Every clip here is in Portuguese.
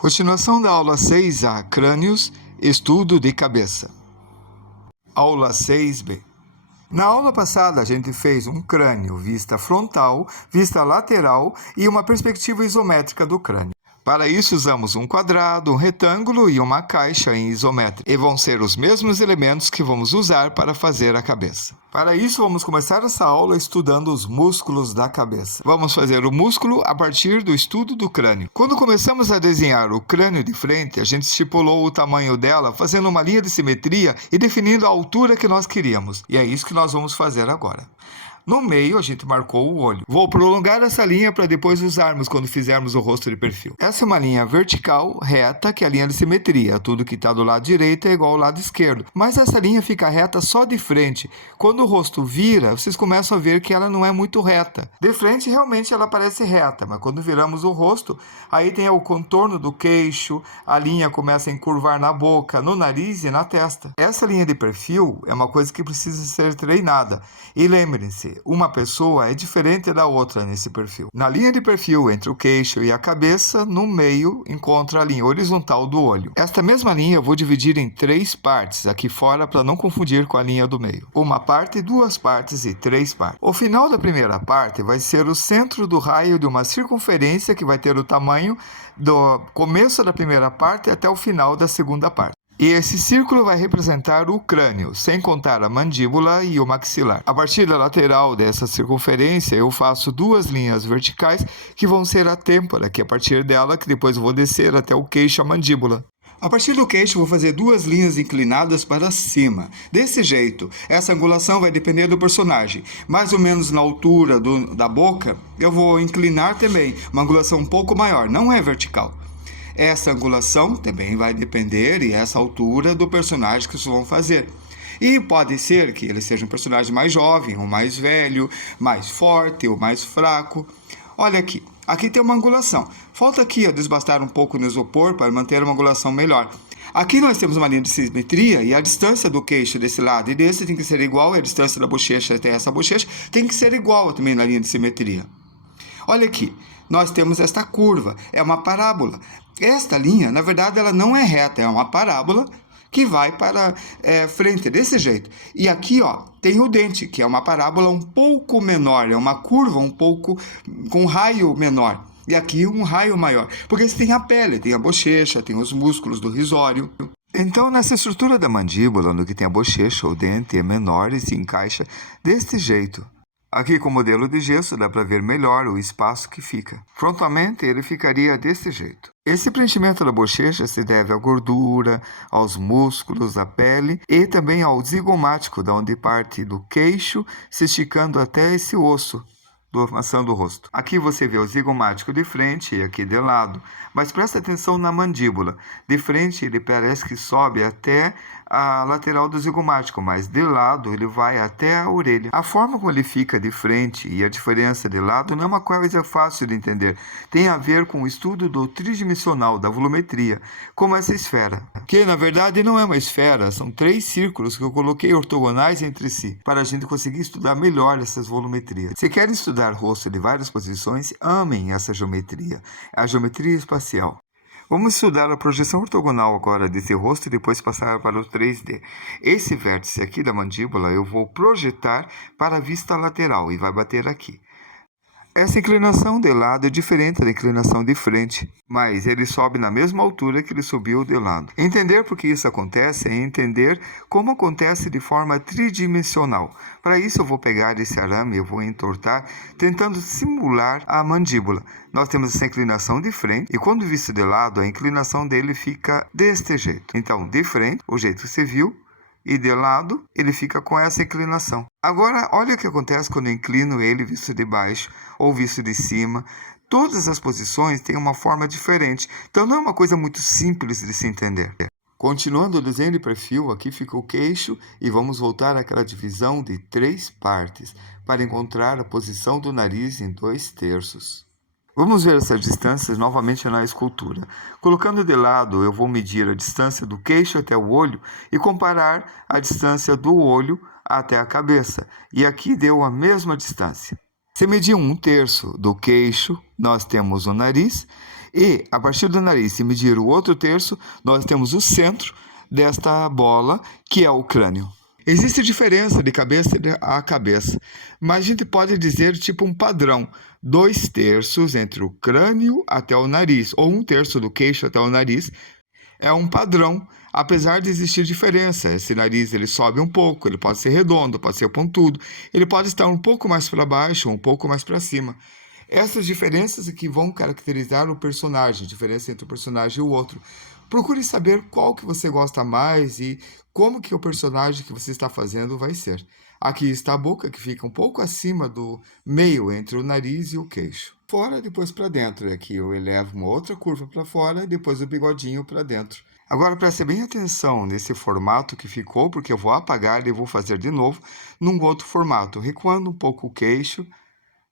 Continuação da aula 6A, Crânios, estudo de cabeça. Aula 6B. Na aula passada, a gente fez um crânio, vista frontal, vista lateral e uma perspectiva isométrica do crânio. Para isso, usamos um quadrado, um retângulo e uma caixa em isométrica. E vão ser os mesmos elementos que vamos usar para fazer a cabeça. Para isso, vamos começar essa aula estudando os músculos da cabeça. Vamos fazer o músculo a partir do estudo do crânio. Quando começamos a desenhar o crânio de frente, a gente estipulou o tamanho dela, fazendo uma linha de simetria e definindo a altura que nós queríamos. E é isso que nós vamos fazer agora. No meio, a gente marcou o olho. Vou prolongar essa linha para depois usarmos quando fizermos o rosto de perfil. Essa é uma linha vertical, reta, que é a linha de simetria. Tudo que está do lado direito é igual ao lado esquerdo. Mas essa linha fica reta só de frente. Quando o rosto vira, vocês começam a ver que ela não é muito reta. De frente, realmente, ela parece reta, mas quando viramos o rosto, aí tem o contorno do queixo, a linha começa a encurvar na boca, no nariz e na testa. Essa linha de perfil é uma coisa que precisa ser treinada. E lembrem-se, uma pessoa é diferente da outra nesse perfil. Na linha de perfil entre o queixo e a cabeça, no meio, encontra a linha horizontal do olho. Esta mesma linha eu vou dividir em 3 partes aqui fora para não confundir com a linha do meio. Uma parte, 2 partes e 3 partes. O final da primeira parte vai ser o centro do raio de uma circunferência que vai ter o tamanho do começo da primeira parte até o final da segunda parte. E esse círculo vai representar o crânio, sem contar a mandíbula e o maxilar. A partir da lateral dessa circunferência, eu faço 2 linhas verticais que vão ser a têmpora, que é a partir dela que depois eu vou descer até o queixo, a mandíbula. A partir do queixo, eu vou fazer 2 linhas inclinadas para cima. Desse jeito, essa angulação vai depender do personagem. Mais ou menos na altura da boca, eu vou inclinar também, uma angulação um pouco maior, não é vertical. Essa angulação também vai depender, e essa altura, do personagem que vocês vão fazer. E pode ser que ele seja um personagem mais jovem, ou mais velho, mais forte ou mais fraco. Olha aqui, aqui tem uma angulação. Falta aqui desbastar um pouco no isopor para manter uma angulação melhor. Aqui nós temos uma linha de simetria e a distância do queixo desse lado e desse tem que ser igual, e a distância da bochecha até essa bochecha tem que ser igual também na linha de simetria. Olha aqui, nós temos esta curva, é uma parábola. Esta linha, na verdade, ela não é reta, é uma parábola que vai para frente, desse jeito. E aqui, ó, tem o dente, que é uma parábola um pouco menor, é uma curva um pouco com raio menor. E aqui um raio maior, porque você tem a pele, tem a bochecha, tem os músculos do risório. Então, nessa estrutura da mandíbula, no que tem a bochecha, o dente é menor e se encaixa deste jeito. Aqui com o modelo de gesso dá para ver melhor o espaço que fica. Frontalmente ele ficaria desse jeito. Esse preenchimento da bochecha se deve à gordura, aos músculos, à pele e também ao zigomático, da onde parte do queixo se esticando até esse osso da maçã do rosto. Aqui você vê o zigomático de frente e aqui de lado, mas presta atenção na mandíbula. De frente ele parece que sobe até a lateral do zigomático, mas de lado ele vai até a orelha. A forma como ele fica de frente e a diferença de lado não é uma coisa fácil de entender. Tem a ver com o estudo do tridimensional, da volumetria, como essa esfera, que na verdade não é uma esfera, são 3 círculos que eu coloquei ortogonais entre si, para a gente conseguir estudar melhor essas volumetrias. Se querem estudar rosto de várias posições, amem essa geometria, a geometria espacial. Vamos estudar a projeção ortogonal agora desse rosto e depois passar para o 3D. Esse vértice aqui da mandíbula eu vou projetar para a vista lateral e vai bater aqui. Essa inclinação de lado é diferente da inclinação de frente, mas ele sobe na mesma altura que ele subiu de lado. Entender por que isso acontece é entender como acontece de forma tridimensional. Para isso eu vou pegar esse arame e eu vou entortar, tentando simular a mandíbula. Nós temos essa inclinação de frente e quando visto de lado, a inclinação dele fica deste jeito. Então, de frente, o jeito que você viu, e de lado, ele fica com essa inclinação. Agora, olha o que acontece quando eu inclino ele visto de baixo ou visto de cima. Todas as posições têm uma forma diferente, então não é uma coisa muito simples de se entender. Continuando o desenho de perfil, aqui fica o queixo e vamos voltar àquela divisão de 3 partes para encontrar a posição do nariz em 2/3. Vamos ver essas distâncias novamente na escultura. Colocando de lado, eu vou medir a distância do queixo até o olho e comparar a distância do olho até a cabeça. E aqui deu a mesma distância. Se medir 1/3 do queixo, nós temos o nariz, E, a partir do nariz, se medir o outro terço, nós temos o centro desta bola, que é o crânio. Existe diferença de cabeça a cabeça, mas a gente pode dizer tipo um padrão. 2/3 entre o crânio até o nariz, ou 1/3 do queixo até o nariz, é um padrão, apesar de existir diferença. Esse nariz ele sobe um pouco, ele pode ser redondo, pode ser pontudo, ele pode estar um pouco mais para baixo, um pouco mais para cima. Essas diferenças aqui vão caracterizar o personagem, a diferença entre o personagem e o outro. Procure saber qual que você gosta mais e como que o personagem que você está fazendo vai ser. Aqui está a boca, que fica um pouco acima do meio entre o nariz e o queixo. Fora, depois para dentro. Aqui eu elevo uma outra curva para fora e depois o bigodinho para dentro. Agora preste bem atenção nesse formato que ficou, porque eu vou apagar e vou fazer de novo num outro formato, recuando um pouco o queixo.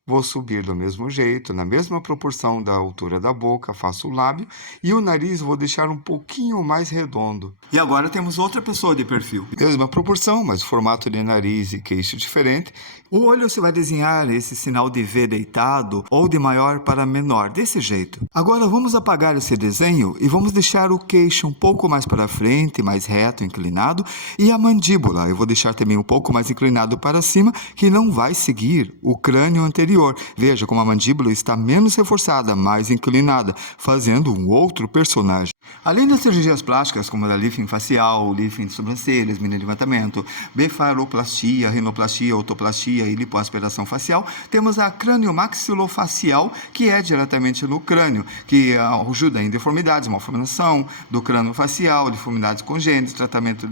Vou subir do mesmo jeito, na mesma proporção da altura da boca, faço o lábio e o nariz vou deixar um pouquinho mais redondo. E agora temos outra pessoa de perfil. Mesma proporção, mas formato de nariz e queixo diferente. O olho você vai desenhar esse sinal de V deitado ou de maior para menor, desse jeito. Agora vamos apagar esse desenho e vamos deixar o queixo um pouco mais para frente, mais reto, inclinado, e a mandíbula eu vou deixar também um pouco mais inclinado para cima, que não vai seguir o crânio anterior. Veja como a mandíbula está menos reforçada, mais inclinada, fazendo um outro personagem. Além das cirurgias plásticas, como a da lifting facial, lifting de sobrancelhas, mini-levantamento, blefaroplastia, rinoplastia, otoplastia e lipoaspiração facial, temos a craniomaxilofacial, que é diretamente no crânio, que ajuda em deformidades, malformação do crânio facial, deformidades congênitas, tratamento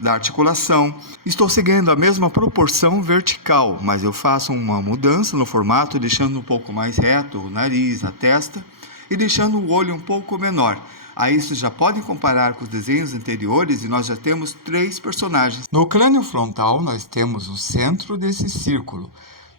da articulação. Estou seguindo a mesma proporção vertical, mas eu faço uma mudança no formato, deixando um pouco mais reto o nariz, a testa, e deixando o olho um pouco menor. Aí vocês já podem comparar com os desenhos anteriores e nós já temos 3 personagens. No crânio frontal, nós temos o centro desse círculo.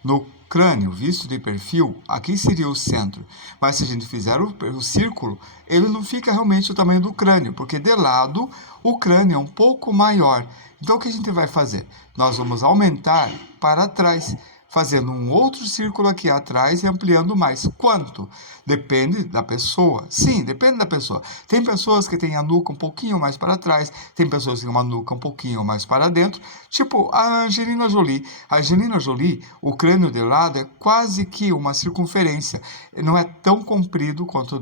No crânio visto de perfil, aqui seria o centro. Mas se a gente fizer o círculo, ele não fica realmente o tamanho do crânio, porque de lado o crânio é um pouco maior. Então o que a gente vai fazer? Nós vamos aumentar para trás, fazendo um outro círculo aqui atrás e ampliando mais. Quanto? Depende da pessoa. Sim, depende da pessoa. Tem pessoas que têm a nuca um pouquinho mais para trás, tem pessoas que têm uma nuca um pouquinho mais para dentro, tipo a Angelina Jolie. A Angelina Jolie, o crânio de lado é quase que uma circunferência, não é tão comprido quanto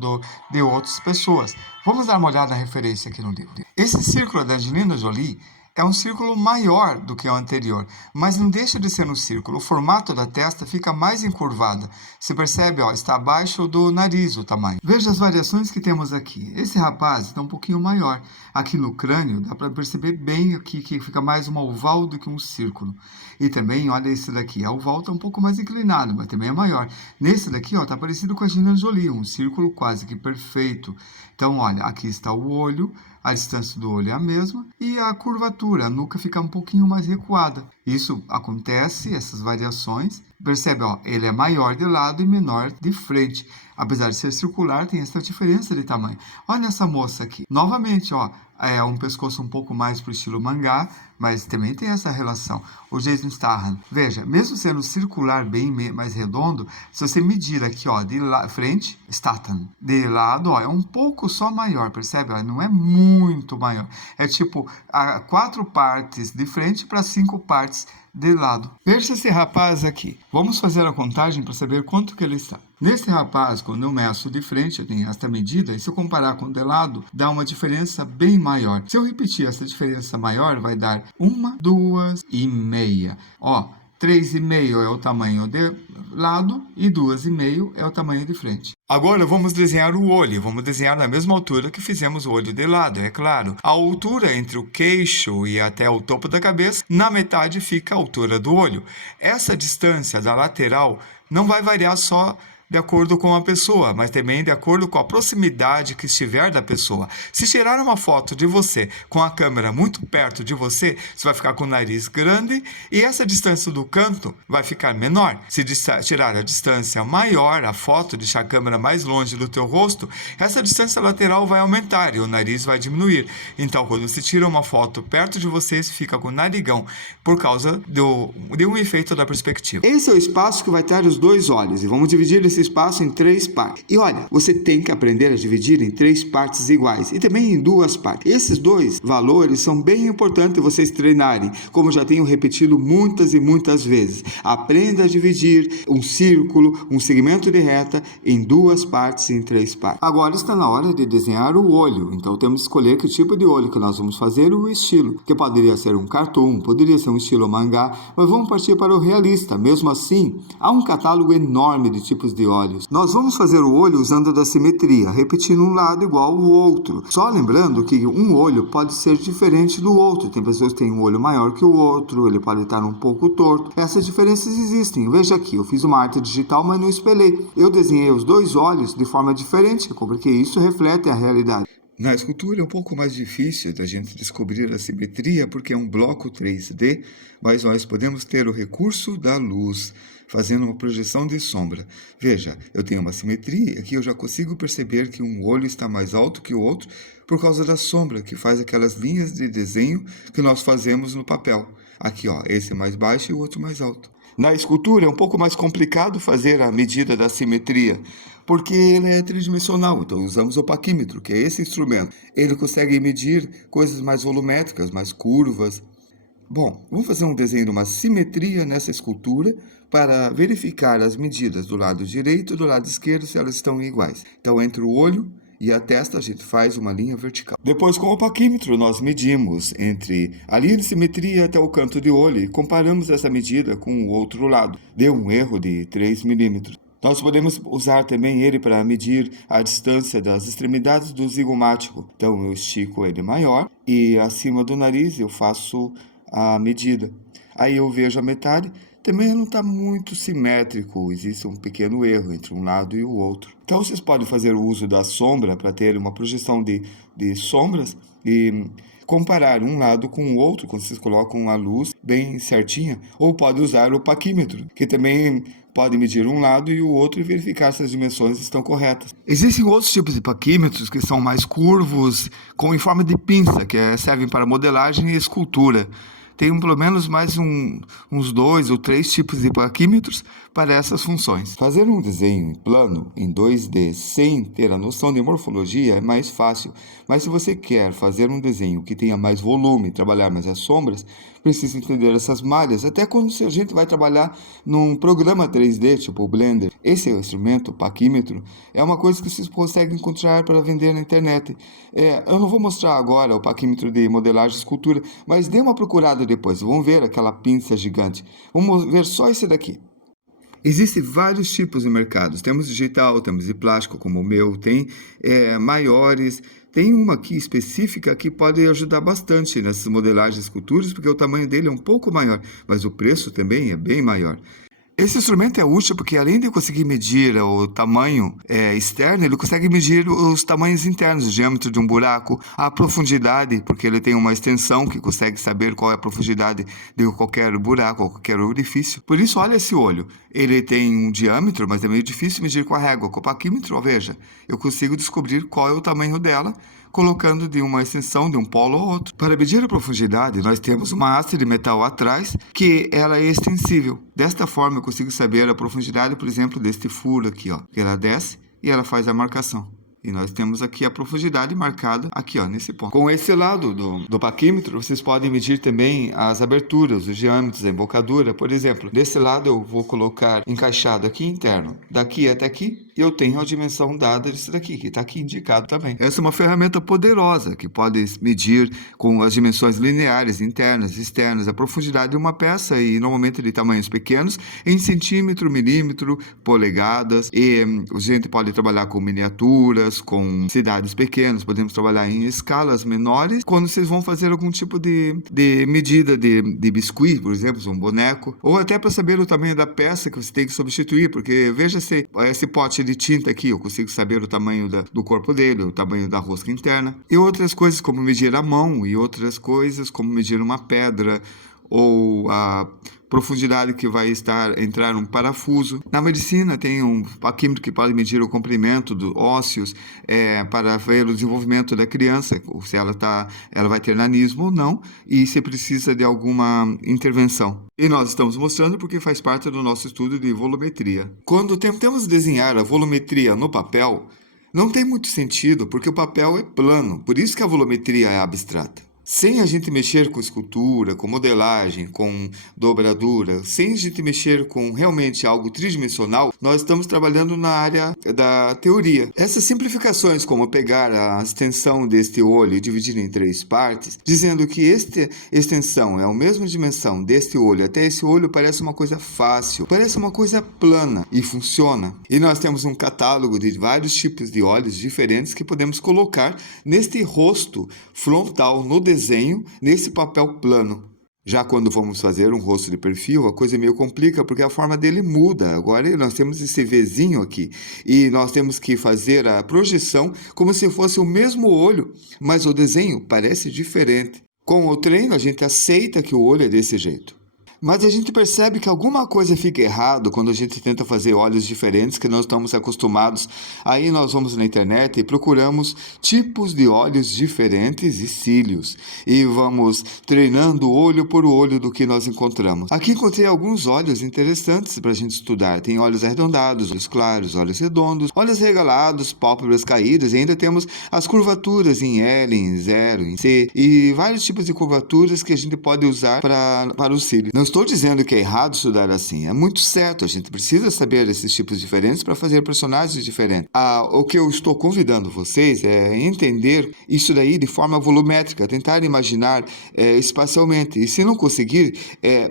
de outras pessoas. Vamos dar uma olhada na referência aqui no livro. Esse círculo da Angelina Jolie é um círculo maior do que o anterior, mas não deixa de ser um círculo. O formato da testa fica mais encurvada. Você percebe, ó, está abaixo do nariz o tamanho. Veja as variações que temos aqui. Esse rapaz está um pouquinho maior. Aqui no crânio, dá para perceber bem aqui que fica mais um oval do que um círculo. E também, olha esse daqui, a oval está um pouco mais inclinado, mas também é maior. Nesse daqui, ó, está parecido com a Angelina Jolie, um círculo quase que perfeito. Então, olha, aqui está o olho, a distância do olho é a mesma, e a curvatura, a nuca fica um pouquinho mais recuada. Isso acontece, essas variações. Percebe, ó, ele é maior de lado e menor de frente. Apesar de ser circular, tem essa diferença de tamanho. Olha essa moça aqui. Novamente, ó, é um pescoço um pouco mais para o estilo mangá, mas também tem essa relação. O Jason Statham, veja, mesmo sendo circular bem mais redondo, se você medir aqui, ó, de frente, Statham, de lado, ó, é um pouco só maior, percebe? Ó, não é muito maior. É tipo 4 partes de frente para 5 partes de lado. Veja esse rapaz aqui. Vamos fazer a contagem para saber quanto que ele está. Nesse rapaz, quando eu meço de frente, eu tenho esta medida, e se eu comparar com o de lado, dá uma diferença bem maior. Se eu repetir essa diferença maior, vai dar 1, 2,5. Ó, 3,5 é o tamanho de lado e 2,5 é o tamanho de frente. Agora vamos desenhar o olho. Vamos desenhar na mesma altura que fizemos o olho de lado, é claro. A altura entre o queixo e até o topo da cabeça, na metade fica a altura do olho. Essa distância da lateral não vai variar só de acordo com a pessoa, mas também de acordo com a proximidade que estiver da pessoa. Se tirar uma foto de você com a câmera muito perto de você, você vai ficar com o nariz grande e essa distância do canto vai ficar menor. Se tirar a distância maior, a foto, deixar a câmera mais longe do teu rosto, essa distância lateral vai aumentar e o nariz vai diminuir. Então, quando você tira uma foto perto de você, você fica com o narigão por causa de um efeito da perspectiva. Esse é o espaço que vai ter os 2 olhos e vamos dividir esse espaço em 3 partes. E olha, você tem que aprender a dividir em 3 partes iguais e também em 2 partes. Esses 2 valores são bem importantes vocês treinarem, como já tenho repetido muitas e muitas vezes. Aprenda a dividir um círculo, um segmento de reta em 2 partes e em 3 partes. Agora está na hora de desenhar o olho, então temos que escolher que tipo de olho que nós vamos fazer e o estilo, que poderia ser um cartoon, poderia ser um estilo mangá, mas vamos partir para o realista. Mesmo assim, há um catálogo enorme de tipos de olhos. Nós vamos fazer o olho usando da simetria, repetindo um lado igual ao outro. Só lembrando que um olho pode ser diferente do outro. Tem pessoas que têm um olho maior que o outro, ele pode estar um pouco torto. Essas diferenças existem. Veja aqui, eu fiz uma arte digital, mas não espelhei. Eu desenhei os 2 olhos de forma diferente, porque isso reflete a realidade. Na escultura é um pouco mais difícil da gente descobrir a simetria porque é um bloco 3D, mas nós podemos ter o recurso da luz, fazendo uma projeção de sombra. Veja, eu tenho uma simetria que eu já consigo perceber que um olho está mais alto que o outro por causa da sombra, que faz aquelas linhas de desenho que nós fazemos no papel. Aqui, ó, esse é mais baixo e o outro mais alto. Na escultura é um pouco mais complicado fazer a medida da simetria, porque ele é tridimensional, então usamos o paquímetro, que é esse instrumento. Ele consegue medir coisas mais volumétricas, mais curvas. Bom, vamos fazer um desenho de uma simetria nessa escultura para verificar as medidas do lado direito e do lado esquerdo se elas estão iguais. Então, entre o olho e a testa a gente faz uma linha vertical. Depois, com o paquímetro, nós medimos entre a linha de simetria até o canto de olho e comparamos essa medida com o outro lado. Deu um erro de 3 milímetros. Nós podemos usar também ele para medir a distância das extremidades do zigomático. Então, eu estico ele maior e acima do nariz eu faço a medida. Aí eu vejo a metade. Também não está muito simétrico, existe um pequeno erro entre um lado e o outro. Então vocês podem fazer o uso da sombra para ter uma projeção de sombras e comparar um lado com o outro, quando vocês colocam a luz bem certinha, ou pode usar o paquímetro, que também pode medir um lado e o outro e verificar se as dimensões estão corretas. Existem outros tipos de paquímetros que são mais curvos, em forma de pinça, que servem para modelagem e escultura. Tem pelo menos mais uns 2 ou 3 tipos de paquímetros para essas funções. Fazer um desenho em plano, em 2D, sem ter a noção de morfologia é mais fácil, mas se você quer fazer um desenho que tenha mais volume, trabalhar mais as sombras, precisa entender essas malhas, até quando a gente vai trabalhar num programa 3D, tipo o Blender. Esse instrumento, o paquímetro, é uma coisa que vocês conseguem encontrar para vender na internet. Eu não vou mostrar agora o paquímetro de modelagem e escultura, mas dê uma procurada depois, vamos ver aquela pinça gigante. Vamos ver só esse daqui. Existem vários tipos no mercado. Temos digital, temos de plástico, como o meu, tem maiores. Tem uma aqui específica que pode ajudar bastante nessas modelagens de esculturas, porque o tamanho dele é um pouco maior, mas o preço também é bem maior. Esse instrumento é útil porque, além de conseguir medir o tamanho externo, ele consegue medir os tamanhos internos, o diâmetro de um buraco, a profundidade, porque ele tem uma extensão que consegue saber qual é a profundidade de qualquer buraco ou qualquer orifício. Por isso, olha esse olho. Ele tem um diâmetro, mas é meio difícil medir com a régua. Com o paquímetro, veja, eu consigo descobrir qual é o tamanho dela, colocando de uma extensão de um polo ao outro. Para medir a profundidade, nós temos uma haste de metal atrás, que ela é extensível. Desta forma, eu consigo saber a profundidade, por exemplo, deste furo aqui, ó. Ela desce e ela faz a marcação. E nós temos aqui a profundidade marcada aqui, ó, nesse ponto. Com esse lado do paquímetro, vocês podem medir também as aberturas, os diâmetros, a embocadura. Por exemplo, desse lado eu vou colocar encaixado aqui interno, daqui até aqui, e eu tenho a dimensão dada disso daqui, que está aqui indicado também. Essa é uma ferramenta poderosa, que pode medir com as dimensões lineares, internas, externas, a profundidade de uma peça, e normalmente de tamanhos pequenos, em centímetro, milímetro, polegadas, e a gente pode trabalhar com miniaturas, com cidades pequenas, podemos trabalhar em escalas menores, quando vocês vão fazer algum tipo de medida de biscuit, por exemplo, um boneco, ou até para saber o tamanho da peça que você tem que substituir, porque veja esse pote de tinta aqui, eu consigo saber o tamanho do corpo dele, o tamanho da rosca interna, e outras coisas como medir a mão, e outras coisas como medir uma pedra, ou a profundidade que vai entrar um parafuso. Na medicina tem um paquímetro que pode medir o comprimento dos ósseos para ver o desenvolvimento da criança, se ela vai ter nanismo ou não, e se precisa de alguma intervenção. E nós estamos mostrando porque faz parte do nosso estudo de volumetria. Quando tentamos desenhar a volumetria no papel, não tem muito sentido porque o papel é plano, por isso que a volumetria é abstrata. Sem a gente mexer com escultura, com modelagem, com dobradura, sem a gente mexer com realmente algo tridimensional, nós estamos trabalhando na área da teoria. Essas simplificações, como pegar a extensão deste olho e dividir em 3 partes, dizendo que esta extensão é a mesma dimensão deste olho até esse olho, parece uma coisa fácil, parece uma coisa plana e funciona. E nós temos um catálogo de vários tipos de olhos diferentes que podemos colocar neste rosto frontal, no desenho, nesse papel plano. Já quando vamos fazer um rosto de perfil, a coisa meio complica, porque a forma dele muda. Agora nós temos esse Vzinho aqui, e nós temos que fazer a projeção como se fosse o mesmo olho, mas o desenho parece diferente. Com o treino, a gente aceita que o olho é desse jeito. Mas a gente percebe que alguma coisa fica errado quando a gente tenta fazer olhos diferentes que nós estamos acostumados. Aí nós vamos na internet e procuramos tipos de olhos diferentes e cílios. E vamos treinando olho por olho do que nós encontramos. Aqui encontrei alguns olhos interessantes para a gente estudar. Tem olhos arredondados, olhos claros, olhos redondos, olhos regalados, pálpebras caídas. E ainda temos as curvaturas em L, em 0, em C. E vários tipos de curvaturas que a gente pode usar para os cílios. Não estou dizendo que é errado estudar assim, é muito certo, a gente precisa saber esses tipos diferentes para fazer personagens diferentes. O que eu estou convidando vocês é entender isso daí de forma volumétrica, tentar imaginar espacialmente, e se não conseguir,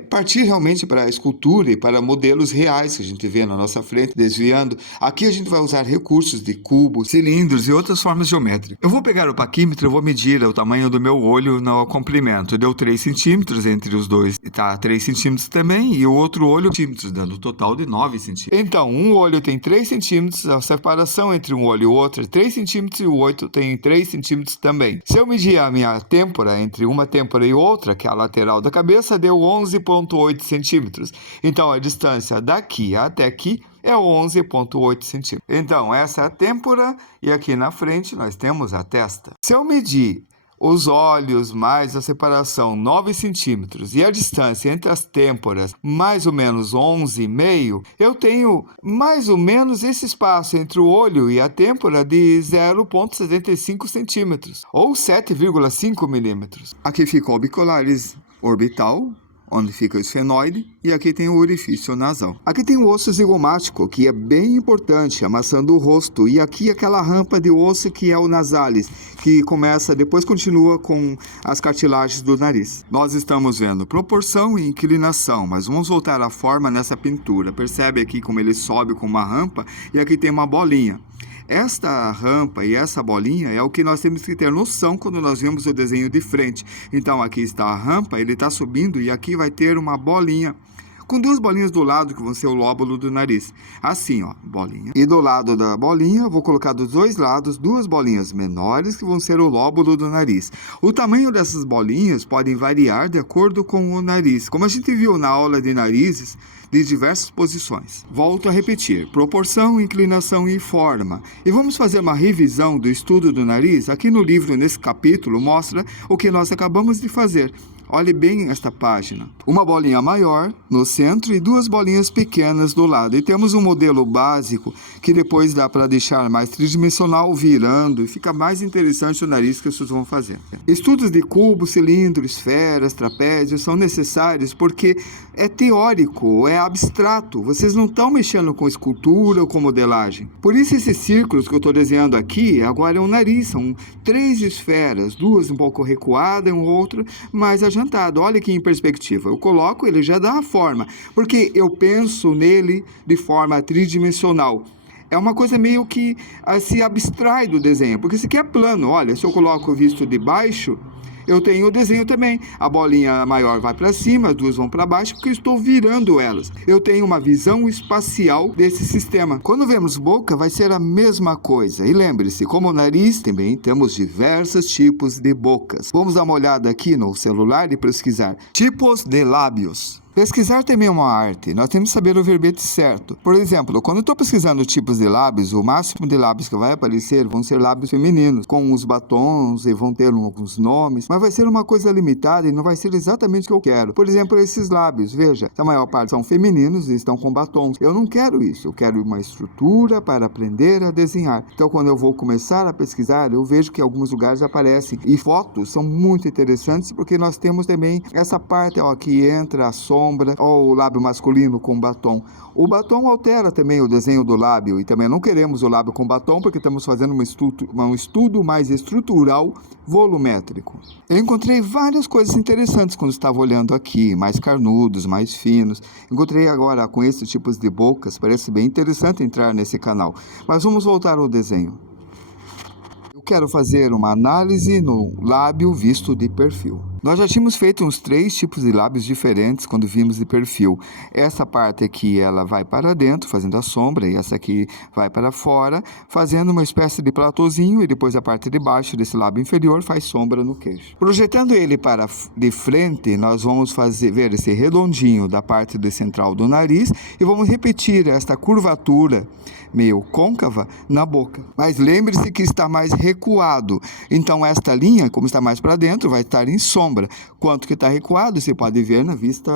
partir realmente para a escultura e para modelos reais que a gente vê na nossa frente, desviando. Aqui a gente vai usar recursos de cubos, cilindros e outras formas geométricas. Eu vou pegar o paquímetro, eu vou medir o tamanho do meu olho no comprimento, deu 3 centímetros entre os dois, tá? 3 centímetros também, e o outro olho centímetros, dando um total de 9 centímetros. Então, um olho tem 3 centímetros, a separação entre um olho e o outro é 3 centímetros, e o outro tem 3 centímetros também. Se eu medir a minha têmpora entre uma têmpora e outra, que é a lateral da cabeça, deu 11,8 centímetros. Então, a distância daqui até aqui é 11,8 centímetros. Então, essa é a têmpora, e aqui na frente nós temos a testa. Se eu medir os olhos mais a separação 9 centímetros e a distância entre as têmporas mais ou menos 11,5, eu tenho mais ou menos esse espaço entre o olho e a têmpora de 0,75 centímetros ou 7,5 milímetros. Aqui fica o orbicularis orbital, onde fica o esfenoide, e aqui tem o orifício nasal. Aqui tem o osso zigomático, que é bem importante, amassando o rosto, e aqui aquela rampa de osso que é o nasalis, que depois continua com as cartilagens do nariz. Nós estamos vendo proporção e inclinação, mas vamos voltar à forma nessa pintura. Percebe aqui como ele sobe com uma rampa, e aqui tem uma bolinha. Esta rampa e essa bolinha é o que nós temos que ter noção quando nós vemos o desenho de frente. Então aqui está a rampa, ele está subindo, e aqui vai ter uma bolinha com 2 bolinhas do lado que vão ser o lóbulo do nariz. Assim, ó, bolinha. E do lado da bolinha, eu vou colocar dos 2 lados 2 bolinhas menores que vão ser o lóbulo do nariz. O tamanho dessas bolinhas podem variar de acordo com o nariz, como a gente viu na aula de narizes, de diversas posições. Volto a repetir: proporção, inclinação e forma. E vamos fazer uma revisão do estudo do nariz. Aqui no livro, nesse capítulo, mostra o que nós acabamos de fazer. Olhe bem esta página. Uma bolinha maior no centro e 2 bolinhas pequenas do lado. E temos um modelo básico que depois dá para deixar mais tridimensional, virando, e fica mais interessante o nariz que vocês vão fazer. Estudos de cubo, cilindro, esferas, trapézios são necessários porque é teórico, é abstrato. Vocês não estão mexendo com escultura ou com modelagem. Por isso esses círculos que eu estou desenhando aqui, agora é um nariz. São 3 esferas, 2 um pouco recuadas e outra mais adiantada. Olha aqui em perspectiva, eu coloco, ele já dá a forma, porque eu penso nele de forma tridimensional. É uma coisa meio que se abstrai do desenho, porque isso aqui é plano. Olha, se eu coloco visto de baixo, eu tenho o desenho também. A bolinha maior vai para cima, as duas vão para baixo, porque eu estou virando elas. Eu tenho uma visão espacial desse sistema. Quando vemos boca, vai ser a mesma coisa. E lembre-se, como o nariz, também temos diversos tipos de bocas. Vamos dar uma olhada aqui no celular e pesquisar tipos de lábios. Pesquisar também é uma arte, nós temos que saber o verbete certo. Por exemplo, quando eu estou pesquisando tipos de lábios, o máximo de lábios que vai aparecer vão ser lábios femininos, com os batons e vão ter alguns nomes, mas vai ser uma coisa limitada e não vai ser exatamente o que eu quero. Por exemplo, esses lábios, veja, a maior parte são femininos e estão com batons. Eu não quero isso, eu quero uma estrutura para aprender a desenhar. Então, quando eu vou começar a pesquisar, eu vejo que alguns lugares aparecem e fotos são muito interessantes porque nós temos também essa parte que entra a sombra, ou o lábio masculino com batom. O batom altera também o desenho do lábio e também não queremos o lábio com batom porque estamos fazendo um estudo mais estrutural volumétrico. Eu encontrei várias coisas interessantes quando estava olhando aqui, mais carnudos, mais finos. Encontrei agora com esses tipos de bocas, parece bem interessante entrar nesse canal. Mas vamos voltar ao desenho. Quero fazer uma análise no lábio visto de perfil. Nós já tínhamos feito uns 3 tipos de lábios diferentes quando vimos de perfil. Essa parte aqui ela vai para dentro, fazendo a sombra, e essa aqui vai para fora, fazendo uma espécie de platôzinho, e depois a parte de baixo desse lábio inferior faz sombra no queixo. Projetando ele para de frente, nós vamos ver esse redondinho da parte central do nariz e vamos repetir esta curvatura meio côncava na boca. Mas lembre-se que está mais recuado. Então esta linha, como está mais para dentro, vai estar em sombra. Quanto que está recuado, você pode ver na vista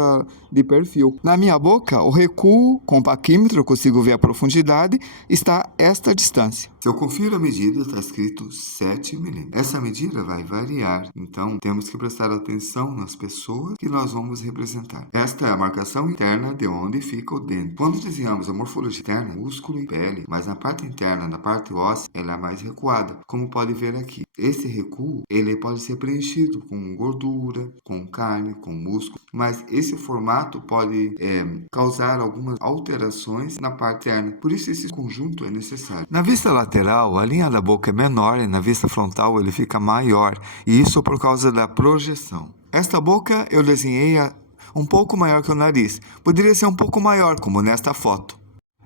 de perfil. Na minha boca, o recuo com o paquímetro, eu consigo ver a profundidade, está esta distância. Se eu confiro a medida, está escrito 7 milímetros. Essa medida vai variar, então temos que prestar atenção nas pessoas que nós vamos representar. Esta é a marcação interna de onde fica o dente. Quando desenhamos a morfologia interna, músculo e pele, mas na parte interna, na parte óssea, ela é mais recuada, como pode ver aqui. Esse recuo, ele pode ser preenchido com gordura, com carne, com músculo, mas esse formato pode causar algumas alterações na parte interna. Por isso esse conjunto é necessário. Na vista lateral, a linha da boca é menor e na vista frontal ele fica maior, e isso por causa da projeção. Esta boca eu desenhei um pouco maior que o nariz. Poderia ser um pouco maior, como nesta foto.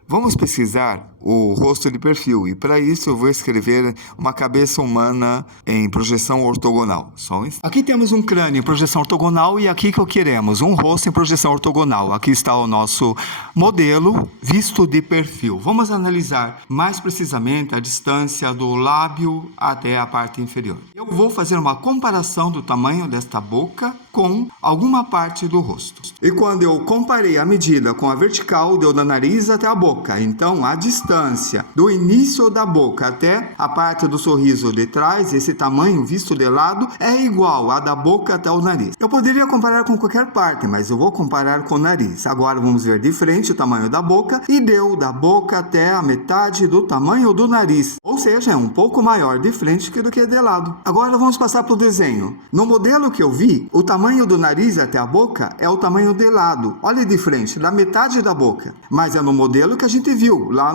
Vamos pesquisar o rosto de perfil e para isso eu vou escrever uma cabeça humana em projeção ortogonal. Aqui temos um crânio em projeção ortogonal e aqui que eu queremos um rosto em projeção ortogonal. Aqui está o nosso modelo visto de perfil. Vamos analisar mais precisamente a distância do lábio até a parte inferior. Eu vou fazer uma comparação do tamanho desta boca com alguma parte do rosto. E quando eu comparei a medida com a vertical, deu da nariz até a boca. Então, a distância do início da boca até a parte do sorriso de trás, esse tamanho visto de lado, é igual à da boca até o nariz. Eu poderia comparar com qualquer parte, mas eu vou comparar com o nariz. Agora vamos ver de frente o tamanho da boca e deu da boca até a metade do tamanho do nariz. Ou seja, é um pouco maior de frente do que de lado. Agora vamos passar para o desenho. No modelo que eu vi, o tamanho do nariz até a boca é o tamanho de lado. Olha de frente, da metade da boca. Mas é no modelo que a gente viu lá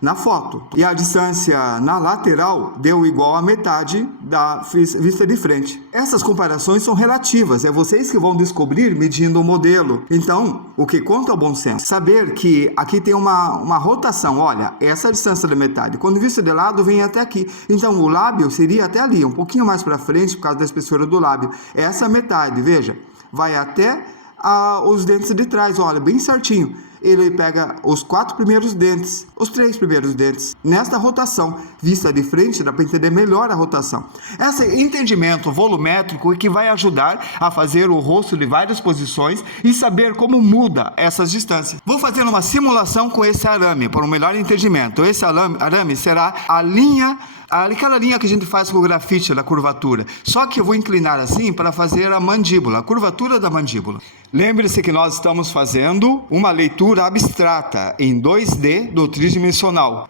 na foto. E a distância na lateral deu igual à metade da vista de frente. Essas comparações são relativas, é vocês que vão descobrir medindo o modelo. Então, o que conta é o bom senso. Saber que aqui tem uma rotação, olha, essa é a distância da metade. Quando visto de lado, vem até aqui. Então, o lábio seria até ali, um pouquinho mais para frente, por causa da espessura do lábio. Essa metade, veja, vai até os dentes de trás, olha, bem certinho. Ele pega os 4 primeiros dentes, os 3 primeiros dentes, nesta rotação. Vista de frente, dá para entender melhor a rotação. Esse entendimento volumétrico é que vai ajudar a fazer o rosto de várias posições e saber como muda essas distâncias. Vou fazer uma simulação com esse arame, para um melhor entendimento. Esse arame será aquela linha que a gente faz com o grafite da curvatura. Só que eu vou inclinar assim para fazer a mandíbula, a curvatura da mandíbula. Lembre-se que nós estamos fazendo uma leitura abstrata em 2D do tridimensional.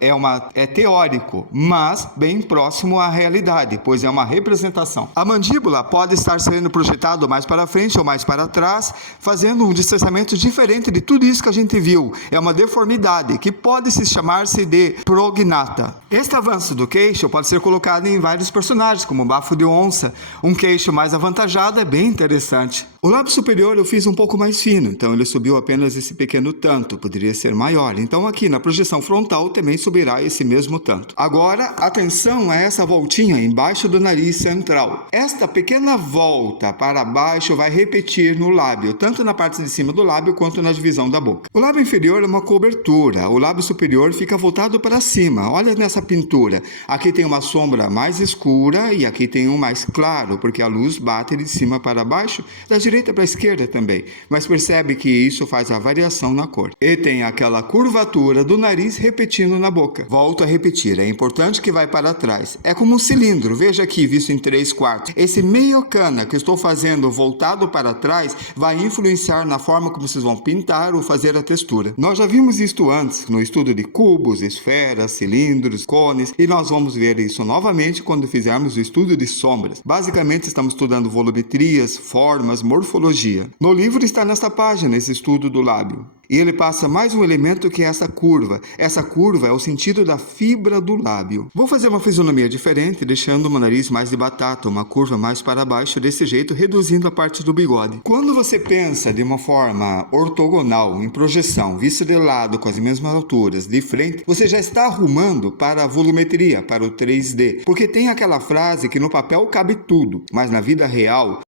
É teórico, mas bem próximo à realidade, pois é uma representação. A mandíbula pode estar sendo projetado mais para frente ou mais para trás, fazendo um distanciamento diferente de tudo isso que a gente viu. É uma deformidade que pode se chamar-se de prognata. Este avanço do queixo queixo pode ser colocado em vários personagens, como bafo de onça. Um queixo mais avantajado é bem interessante. O lábio superior eu fiz um pouco mais fino, então ele subiu apenas esse pequeno tanto, poderia ser maior. Então aqui na projeção frontal também subirá esse mesmo tanto. Agora, atenção a essa voltinha embaixo do nariz central. Esta pequena volta para baixo vai repetir no lábio, tanto na parte de cima do lábio quanto na divisão da boca. O lábio inferior é uma cobertura, o lábio superior fica voltado para cima. Olha nessa pintura, aqui tem uma sombra mais escura e aqui tem um mais claro, porque a luz bate de cima para baixo, da direita para a esquerda também, mas percebe que isso faz a variação na cor. E tem aquela curvatura do nariz repetindo na boca. Volto a repetir, é importante que vai para trás. É como um cilindro, veja aqui, visto em 3/4. Esse meio cana que eu estou fazendo voltado para trás vai influenciar na forma como vocês vão pintar ou fazer a textura. Nós já vimos isto antes, no estudo de cubos, esferas, cilindros, cones, e nós vamos ver isso novamente quando fizermos o estudo de sombras. Basicamente estamos estudando volumetrias, formas, morfologia. No livro está nesta página esse estudo do lábio. E ele passa mais um elemento que é essa curva. Essa curva é o sentido da fibra do lábio. Vou fazer uma fisionomia diferente, deixando o nariz mais de batata, uma curva mais para baixo, desse jeito, reduzindo a parte do bigode. Quando você pensa de uma forma ortogonal, em projeção, vista de lado, com as mesmas alturas, de frente, você já está arrumando para a volumetria, para o 3D. Porque tem aquela frase que no papel cabe tudo, mas na vida real,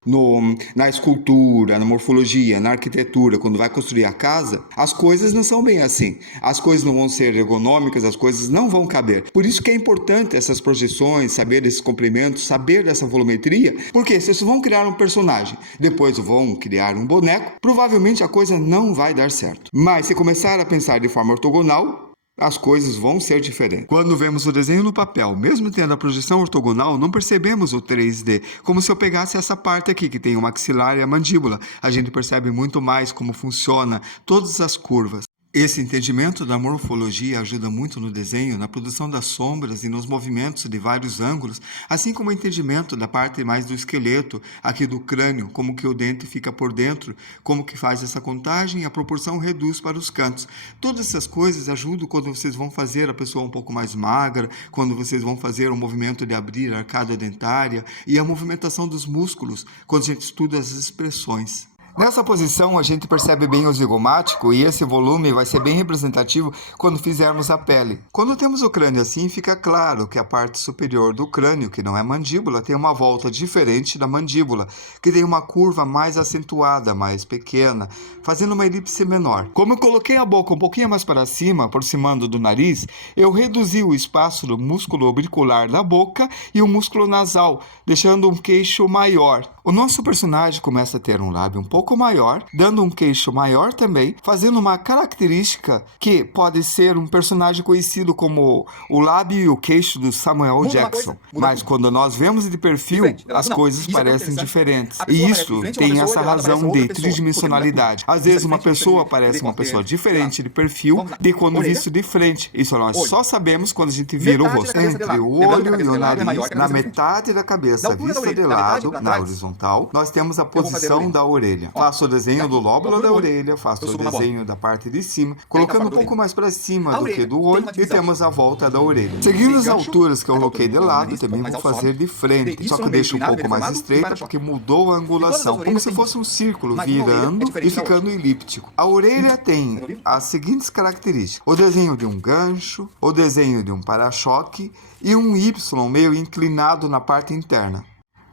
na escultura, na morfologia, na arquitetura, quando vai construir a casa, as coisas não são bem assim. As coisas não vão ser ergonômicas, as coisas não vão caber. Por isso que é importante essas projeções, saber desses comprimentos, saber dessa volumetria, porque se vocês vão criar um personagem, depois vão criar um boneco, provavelmente a coisa não vai dar certo. Mas se começar a pensar de forma ortogonal, as coisas vão ser diferentes. Quando vemos o desenho no papel, mesmo tendo a projeção ortogonal, não percebemos o 3D, como se eu pegasse essa parte aqui, que tem o maxilar e a mandíbula. A gente percebe muito mais como funciona todas as curvas. Esse entendimento da morfologia ajuda muito no desenho, na produção das sombras e nos movimentos de vários ângulos, assim como o entendimento da parte mais do esqueleto, aqui do crânio, como que o dente fica por dentro, como que faz essa contagem e a proporção reduz para os cantos. Todas essas coisas ajudam quando vocês vão fazer a pessoa um pouco mais magra, quando vocês vão fazer o movimento de abrir a arcada dentária e a movimentação dos músculos, quando a gente estuda as expressões. Nessa posição, a gente percebe bem o zigomático e esse volume vai ser bem representativo quando fizermos a pele. Quando temos o crânio assim, fica claro que a parte superior do crânio, que não é mandíbula, tem uma volta diferente da mandíbula, que tem uma curva mais acentuada, mais pequena, fazendo uma elipse menor. Como eu coloquei a boca um pouquinho mais para cima, aproximando do nariz, eu reduzi o espaço do músculo auricular da boca e o músculo nasal, deixando um queixo maior. O nosso personagem começa a ter um lábio um pouco maior, dando um queixo maior também, fazendo uma característica que pode ser um personagem conhecido como o lábio e o queixo do Samuel Jackson. Mas quando nós vemos de perfil, as coisas parecem diferentes. E isso tem essa razão de tridimensionalidade. Às vezes uma pessoa parece uma pessoa diferente de perfil de quando visto de frente. Isso nós só sabemos quando a gente vira o rosto. Entre o olho e o nariz, na metade da cabeça vista de lado, na horizontal, nós temos a posição da orelha. Faço o desenho do lóbulo da orelha, faço o desenho da parte de cima, colocando um pouco mais para cima do que do olho e temos a volta da orelha. Seguindo as alturas que eu coloquei de lado, também vou fazer de frente, só que eu deixo um pouco mais estreita porque mudou a angulação, como se fosse um círculo virando e ficando elíptico. A orelha tem as seguintes características: o desenho de um gancho, o desenho de um para-choque e um Y meio inclinado na parte interna.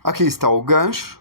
Aqui está o gancho,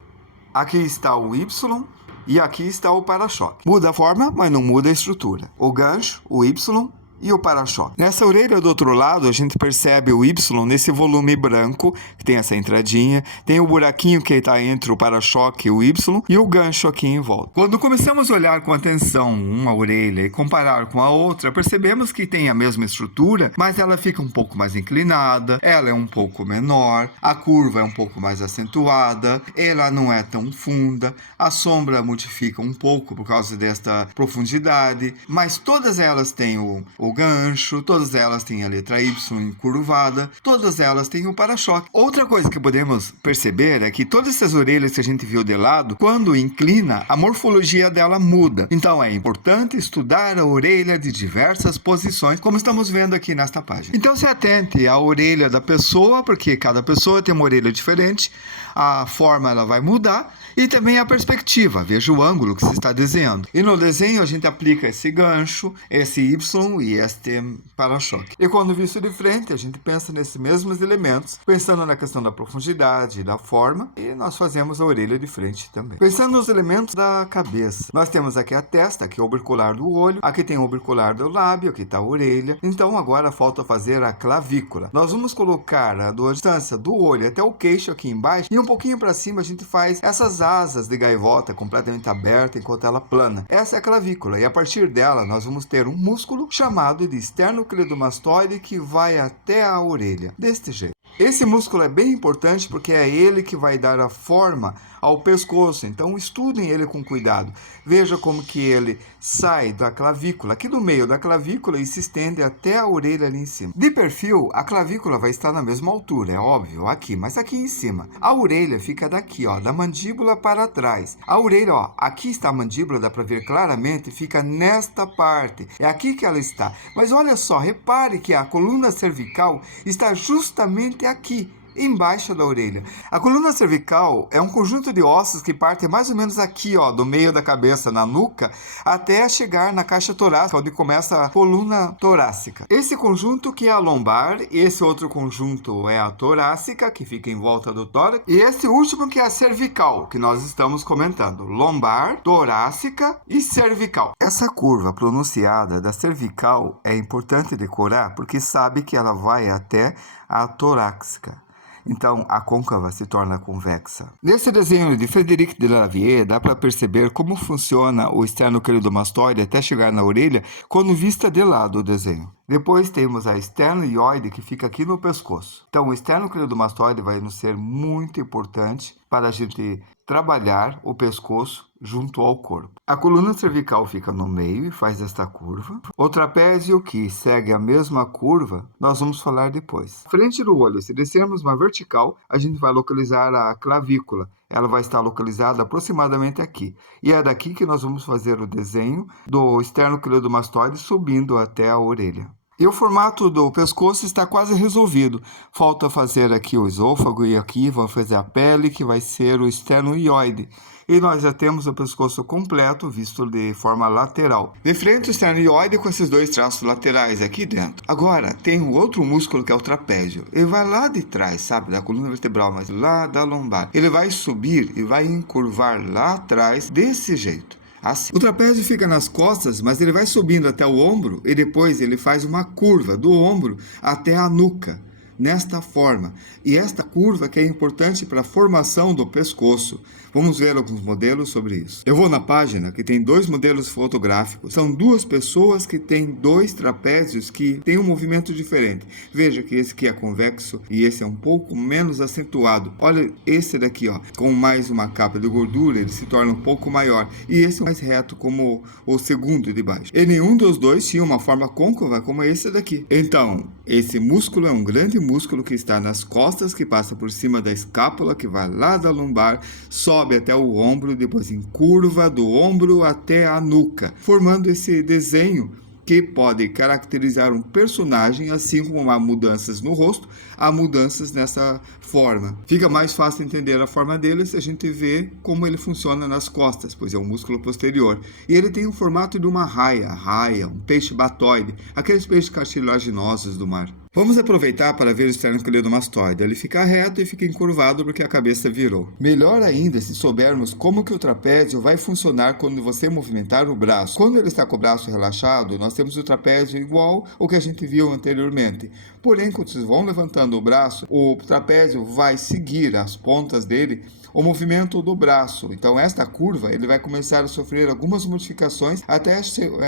aqui está o Y e aqui está o para-choque. Muda a forma, mas não muda a estrutura. O gancho, o Y e o para-choque. Nessa orelha do outro lado, a gente percebe o Y nesse volume branco, que tem essa entradinha, tem o buraquinho que está entre o para-choque e o Y, e o gancho aqui em volta. Quando começamos a olhar com atenção uma orelha e comparar com a outra, percebemos que tem a mesma estrutura, mas ela fica um pouco mais inclinada, ela é um pouco menor, a curva é um pouco mais acentuada, ela não é tão funda, a sombra modifica um pouco por causa desta profundidade, mas todas elas têm o o gancho, todas elas têm a letra Y encurvada, todas elas têm o para-choque. Outra coisa que podemos perceber é que todas essas orelhas que a gente viu de lado, quando inclina, a morfologia dela muda. Então é importante estudar a orelha de diversas posições, como estamos vendo aqui nesta página. Então se atente à orelha da pessoa, porque cada pessoa tem uma orelha diferente, a forma ela vai mudar, e também a perspectiva, veja o ângulo que se está desenhando. E no desenho a gente aplica esse gancho, esse Y e este para-choque. E quando visto de frente, a gente pensa nesses mesmos elementos, pensando na questão da profundidade e da forma, e nós fazemos a orelha de frente também. Pensando nos elementos da cabeça, nós temos aqui a testa, aqui é o obricular do olho, aqui tem o obricular do lábio, aqui está a orelha. Então agora falta fazer a clavícula. Nós vamos colocar a distância do olho até o queixo aqui embaixo, e um pouquinho para cima a gente faz essas asas de gaivota completamente aberta enquanto ela plana. Essa é a clavícula, e a partir dela nós vamos ter um músculo chamado de esternocleidomastoide que vai até a orelha, deste jeito. Esse músculo é bem importante porque é ele que vai dar a forma ao pescoço, então estudem ele com cuidado. Veja como que ele sai da clavícula, aqui do meio da clavícula, e se estende até a orelha ali em cima. De perfil, a clavícula vai estar na mesma altura, é óbvio, aqui, mas aqui em cima. A orelha fica daqui, ó, da mandíbula para trás. A orelha, ó, aqui está a mandíbula, dá para ver claramente, fica nesta parte. É aqui que ela está. Mas olha só, repare que a coluna cervical está justamente aqui, embaixo da orelha. A coluna cervical é um conjunto de ossos que parte mais ou menos aqui, ó, do meio da cabeça, na nuca, até chegar na caixa torácica, onde começa a coluna torácica. Esse conjunto que é a lombar, esse outro conjunto é a torácica, que fica em volta do tórax, e esse último que é a cervical, que nós estamos comentando. Lombar, torácica e cervical. Essa curva pronunciada da cervical é importante decorar, porque sabe que ela vai até a torácica. Então, a côncava se torna convexa. Nesse desenho de Frederic Delavier, dá para perceber como funciona o esternocleidomastoide até chegar na orelha quando vista de lado o desenho. Depois temos a esternoioide, que fica aqui no pescoço. Então, o esternocleidomastoide vai nos ser muito importante para a gente trabalhar o pescoço junto ao corpo. A coluna cervical fica no meio e faz esta curva. O trapézio, que segue a mesma curva, nós vamos falar depois. Frente do olho, se descermos uma vertical, a gente vai localizar a clavícula. Ela vai estar localizada aproximadamente aqui. E é daqui que nós vamos fazer o desenho do esternocleidomastoide subindo até a orelha. E o formato do pescoço está quase resolvido. Falta fazer aqui o esôfago e aqui vamos fazer a pele, que vai ser o esternoioide. E nós já temos o pescoço completo, visto de forma lateral. De frente, o esternoioide com esses dois traços laterais aqui dentro. Agora, tem um outro músculo que é o trapézio. Ele vai lá de trás, sabe, da coluna vertebral, mas lá da lombar. Ele vai subir e vai encurvar lá atrás, desse jeito. Assim. O trapézio fica nas costas, mas ele vai subindo até o ombro e depois ele faz uma curva do ombro até a nuca, nesta forma. E esta curva que é importante para a formação do pescoço. Vamos ver alguns modelos sobre isso. Eu vou na página que tem 2 modelos fotográficos. São 2 pessoas que têm 2 trapézios que têm um movimento diferente. Veja que esse aqui é convexo e esse é um pouco menos acentuado. Olha esse daqui, ó, com mais uma capa de gordura, ele se torna um pouco maior. E esse é mais reto como o segundo de baixo. E nenhum dos dois tinha uma forma côncava como esse daqui. Então, esse músculo é um grande músculo que está nas costas, que passa por cima da escápula, que vai lá da lombar, sobe até o ombro, depois em curva do ombro até a nuca, formando esse desenho que pode caracterizar um personagem, assim como há mudanças no rosto, há mudanças nessa forma. Fica mais fácil entender a forma dele se a gente vê como ele funciona nas costas, pois é um músculo posterior. E ele tem o formato de uma raia, um peixe batóide, aqueles peixes cartilaginosos do mar. Vamos aproveitar para ver o esternocleidomastoide. Ele fica reto e fica encurvado porque a cabeça virou. Melhor ainda se soubermos como que o trapézio vai funcionar quando você movimentar o braço. Quando ele está com o braço relaxado, nós temos o trapézio igual ao que a gente viu anteriormente. Porém, quando vocês vão levantando o braço, o trapézio vai seguir as pontas dele o movimento do braço. Então, esta curva, ele vai começar a sofrer algumas modificações até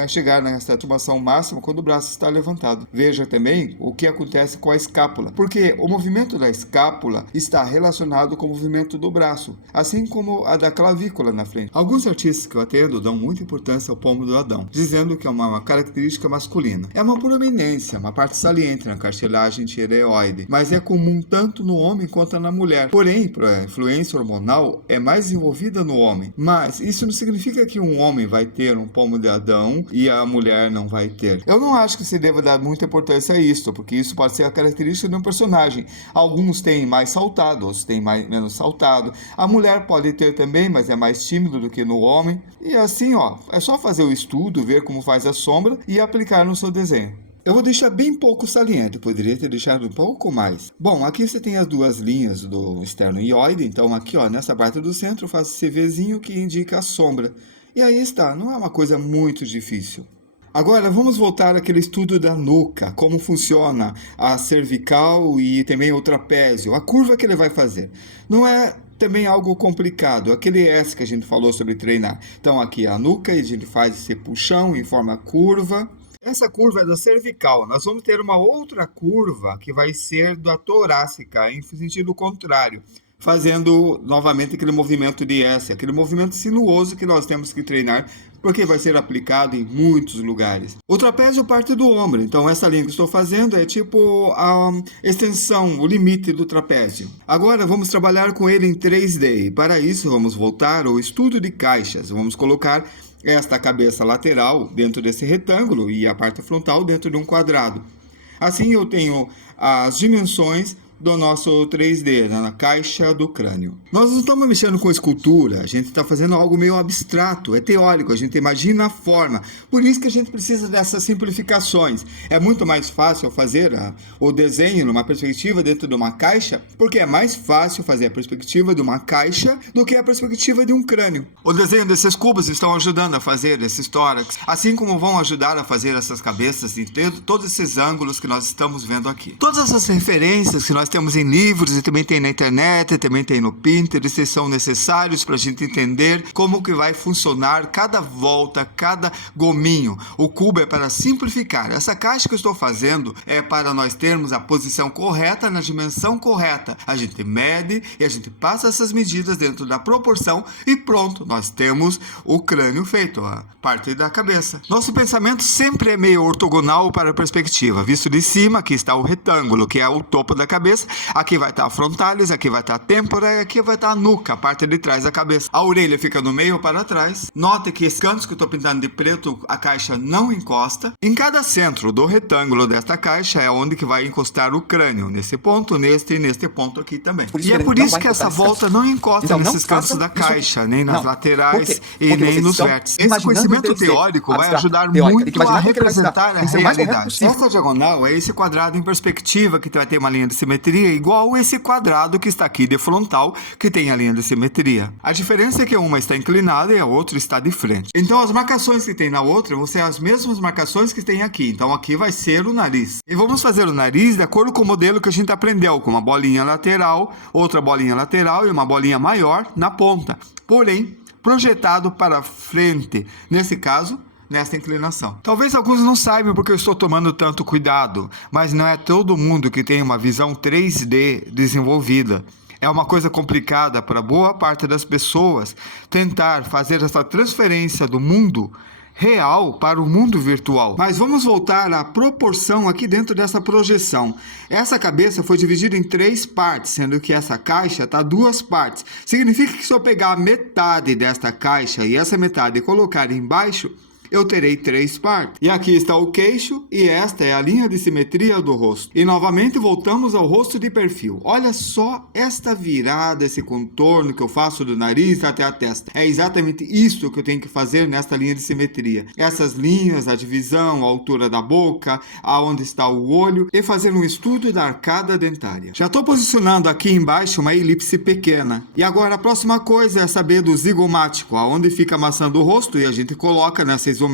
chegar nessa atuação máxima quando o braço está levantado. Veja também o que acontece com a escápula, porque o movimento da escápula está relacionado com o movimento do braço, assim como a da clavícula na frente. Alguns artistas que eu atendo dão muita importância ao pomo do Adão, dizendo que é uma característica masculina. É uma proeminência, uma parte saliente na cartilagem tireoide, mas é comum tanto no homem quanto na mulher. Porém, a influência hormonal é mais desenvolvida no homem. Mas isso não significa que um homem vai ter um pomo de Adão e a mulher não vai ter. Eu não acho que se deva dar muita importância a isso, porque isso pode ser a característica de um personagem. Alguns têm mais saltado, outros têm menos saltado. A mulher pode ter também, mas é mais tímido do que no homem. E assim, é só fazer o estudo, ver como faz a sombra e aplicar no seu desenho. Eu vou deixar bem pouco saliente, poderia ter deixado um pouco mais. Bom, aqui você tem as duas linhas do esternoioide, então aqui nessa parte do centro eu faço esse Vzinho que indica a sombra. E aí está, não é uma coisa muito difícil. Agora vamos voltar àquele estudo da nuca, como funciona a cervical e também o trapézio, a curva que ele vai fazer. Não é também algo complicado, aquele S que a gente falou sobre treinar. Então aqui a nuca e a gente faz esse puxão em forma curva. Essa curva é da cervical. Nós vamos ter uma outra curva que vai ser da torácica, em sentido contrário, fazendo novamente aquele movimento de S, aquele movimento sinuoso que nós temos que treinar, porque vai ser aplicado em muitos lugares. O trapézio parte do ombro, então essa linha que estou fazendo é tipo a extensão, o limite do trapézio. Agora vamos trabalhar com ele em 3D, e para isso vamos voltar ao estudo de caixas, vamos colocar esta cabeça lateral dentro desse retângulo e a parte frontal dentro de um quadrado. Assim eu tenho as dimensões do nosso 3D, na caixa do crânio. Nós não estamos mexendo com escultura, a gente está fazendo algo meio abstrato, é teórico, a gente imagina a forma. Por isso que a gente precisa dessas simplificações. É muito mais fácil fazer o desenho numa perspectiva dentro de uma caixa, porque é mais fácil fazer a perspectiva de uma caixa do que a perspectiva de um crânio. O desenho desses cubos estão ajudando a fazer esses tórax, assim como vão ajudar a fazer essas cabeças em todos esses ângulos que nós estamos vendo aqui. Todas essas referências que nós temos em livros e também tem na internet, também tem no Pinterest, esses são necessários para a gente entender como que vai funcionar cada volta, cada gominho. O cubo é para simplificar. Essa caixa que eu estou fazendo é para nós termos a posição correta na dimensão correta. A gente mede e a gente passa essas medidas dentro da proporção e pronto, nós temos o crânio feito, a parte da cabeça. Nosso pensamento sempre é meio ortogonal para a perspectiva. Visto de cima, aqui está o retângulo, que é o topo da cabeça. Aqui vai estar a frontalis, aqui vai estar a têmpora e aqui vai estar a nuca, a parte de trás da cabeça. A orelha fica no meio ou para trás. Note que esses cantos que eu estou pintando de preto, a caixa não encosta. Em cada centro do retângulo desta caixa é onde que vai encostar o crânio. Nesse ponto, neste e neste ponto aqui também. E é por isso que essa volta não encosta então, nesses cantos da caixa, nem nas laterais e nem nos vértices. Esse conhecimento teórico vai ajudar muito a representar a realidade. Essa diagonal é esse quadrado em perspectiva que vai ter uma linha de simetria igual esse quadrado que está aqui de frontal, que tem a linha de simetria. A diferença é que uma está inclinada e a outra está de frente. Então as marcações que tem na outra vão ser as mesmas marcações que tem aqui. Então aqui vai ser o nariz. E vamos fazer o nariz de acordo com o modelo que a gente aprendeu, com uma bolinha lateral, outra bolinha lateral e uma bolinha maior na ponta. Porém, projetado para frente. Nesse caso, nesta inclinação. Talvez alguns não saibam porque eu estou tomando tanto cuidado, mas não é todo mundo que tem uma visão 3D desenvolvida. É uma coisa complicada para boa parte das pessoas tentar fazer essa transferência do mundo real para o mundo virtual. Mas vamos voltar à proporção aqui dentro dessa projeção. Essa cabeça foi dividida em 3 partes, sendo que essa caixa está 2 partes. Significa que se eu pegar a metade desta caixa e essa metade colocar embaixo, eu terei 3 partes. E aqui está o queixo e esta é a linha de simetria do rosto. E novamente voltamos ao rosto de perfil. Olha só esta virada, esse contorno que eu faço do nariz até a testa. É exatamente isso que eu tenho que fazer nesta linha de simetria. Essas linhas, a divisão, a altura da boca, aonde está o olho e fazer um estudo da arcada dentária. Já estou posicionando aqui embaixo uma elipse pequena. E agora a próxima coisa é saber do zigomático, aonde fica a maçã do rosto e a gente coloca nessa isométrica.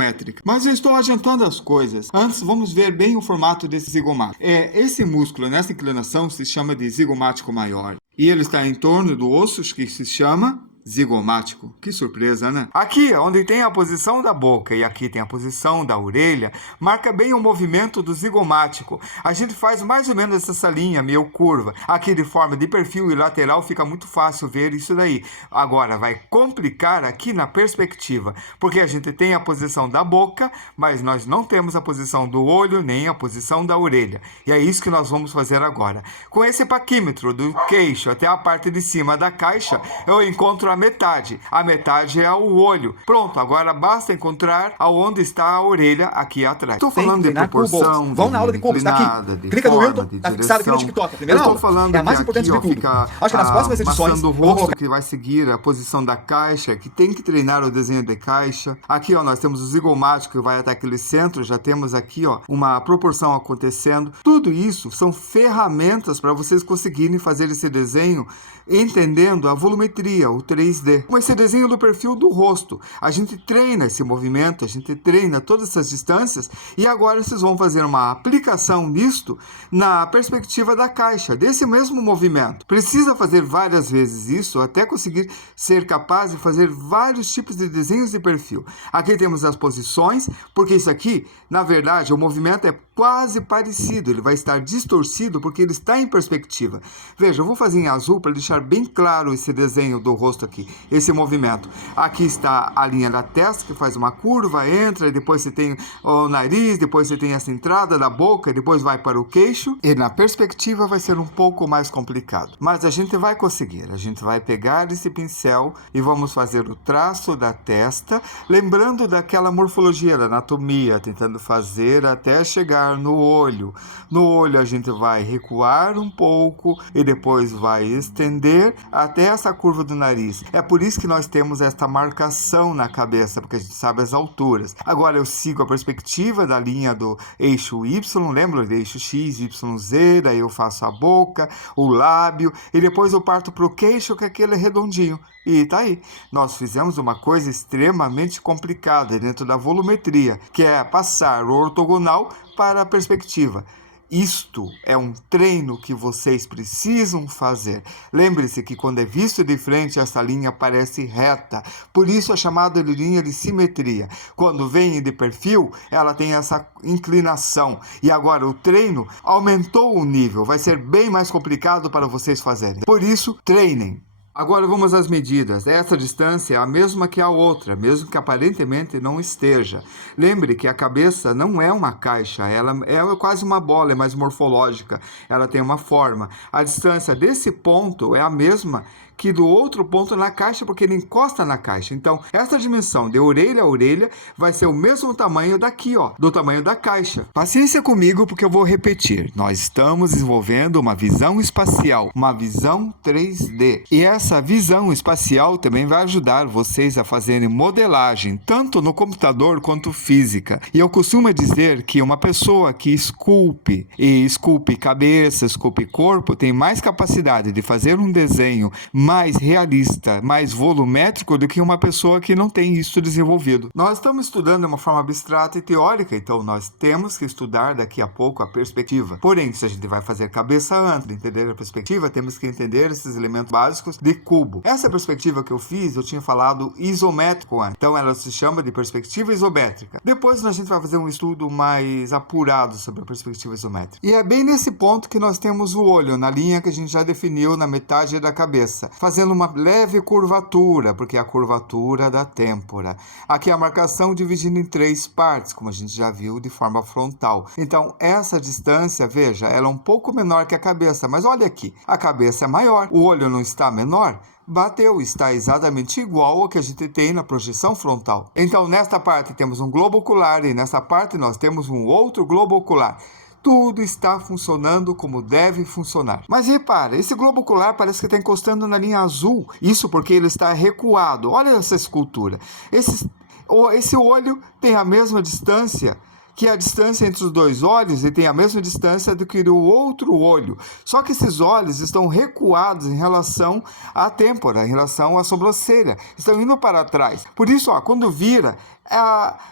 Mas eu estou adiantando as coisas. Antes, vamos ver bem o formato desse zigomático. Esse músculo nessa inclinação se chama de zigomático maior. E ele está em torno do osso que se chama zigomático. Que surpresa, né? Aqui, onde tem a posição da boca e aqui tem a posição da orelha, marca bem o movimento do zigomático. A gente faz mais ou menos essa linha meio curva. Aqui de forma de perfil e lateral fica muito fácil ver isso daí. Agora, vai complicar aqui na perspectiva, porque a gente tem a posição da boca, mas nós não temos a posição do olho nem a posição da orelha. E é isso que nós vamos fazer agora. Com esse paquímetro do queixo até a parte de cima da caixa, eu encontro a metade. A metade é o olho. Pronto, agora basta encontrar aonde está a orelha aqui atrás. Estou falando de proporção, vão na aula de cubos, tá aqui. Clica no Wilton, tá fixado aqui no TikTok. Primeira aula. Falando é a mais importante de tudo. Acho que nas próximas edições o rosto que vai seguir a posição da caixa, que tem que treinar o desenho de caixa. Aqui, ó, nós temos o zigomático que vai até aquele centro, já temos aqui, ó, uma proporção acontecendo. Tudo isso são ferramentas para vocês conseguirem fazer esse desenho entendendo a volumetria, o 3D. Com esse desenho do perfil do rosto, a gente treina esse movimento, a gente treina todas essas distâncias e agora vocês vão fazer uma aplicação nisto na perspectiva da caixa, desse mesmo movimento. Precisa fazer várias vezes isso até conseguir ser capaz de fazer vários tipos de desenhos de perfil. Aqui temos as posições, porque isso aqui, na verdade, o movimento é quase parecido, ele vai estar distorcido porque ele está em perspectiva. Veja, eu vou fazer em azul para deixar bem claro esse desenho do rosto aqui, esse movimento. Aqui está a linha da testa que faz uma curva, entra, e depois você tem o nariz, depois você tem essa entrada da boca, depois vai para o queixo, e na perspectiva vai ser um pouco mais complicado. Mas a gente vai conseguir, a gente vai pegar esse pincel e vamos fazer o traço da testa, lembrando daquela morfologia, da anatomia, tentando fazer até chegar no olho. No olho a gente vai recuar um pouco e depois vai estender até essa curva do nariz. É por isso que nós temos esta marcação na cabeça, porque a gente sabe as alturas. Agora eu sigo a perspectiva da linha do eixo Y, lembra? Do eixo X, Y, Z, daí eu faço a boca, o lábio e depois eu parto para o queixo, que é aquele redondinho. E tá aí, nós fizemos uma coisa extremamente complicada dentro da volumetria, que é passar o ortogonal para a perspectiva. Isto é um treino que vocês precisam fazer. Lembre-se que quando é visto de frente, essa linha parece reta. Por isso é chamada de linha de simetria. Quando vem de perfil, ela tem essa inclinação. E agora o treino aumentou o nível. Vai ser bem mais complicado para vocês fazerem. Por isso, treinem. Agora vamos às medidas. Essa distância é a mesma que a outra, mesmo que aparentemente não esteja. Lembre que a cabeça não é uma caixa, ela é quase uma bola, é mais morfológica, ela tem uma forma. A distância desse ponto é a mesma que do outro ponto na caixa, porque ele encosta na caixa. Então, essa dimensão de orelha a orelha vai ser o mesmo tamanho daqui, ó, do tamanho da caixa. Paciência comigo, porque eu vou repetir. Nós estamos desenvolvendo uma visão espacial, uma visão 3D. E essa visão espacial também vai ajudar vocês a fazerem modelagem, tanto no computador quanto física. E eu costumo dizer que uma pessoa que esculpe cabeça, esculpe corpo, tem mais capacidade de fazer um desenho mais realista, mais volumétrico do que uma pessoa que não tem isso desenvolvido. Nós estamos estudando de uma forma abstrata e teórica, então nós temos que estudar daqui a pouco a perspectiva. Porém, se a gente vai fazer cabeça antes de entender a perspectiva, temos que entender esses elementos básicos de cubo. Essa perspectiva que eu fiz, eu tinha falado isométrico antes, então ela se chama de perspectiva isométrica. Depois a gente vai fazer um estudo mais apurado sobre a perspectiva isométrica. E é bem nesse ponto que nós temos o olho, na linha que a gente já definiu na metade da cabeça, fazendo uma leve curvatura, porque é a curvatura da têmpora. Aqui a marcação dividida em 3 partes, como a gente já viu de forma frontal. Então, essa distância, veja, ela é um pouco menor que a cabeça, mas olha aqui, a cabeça é maior, o olho não está menor? Bateu, está exatamente igual ao que a gente tem na projeção frontal. Então, nesta parte temos um globo ocular e nessa parte nós temos um outro globo ocular. Tudo está funcionando como deve funcionar. Mas repara, esse globo ocular parece que está encostando na linha azul. Isso porque ele está recuado. Olha essa escultura. Esse olho tem a mesma distância que a distância entre os dois olhos e tem a mesma distância do que o outro olho. Só que esses olhos estão recuados em relação à têmpora, em relação à sobrancelha. Estão indo para trás. Por isso, ó, quando vira,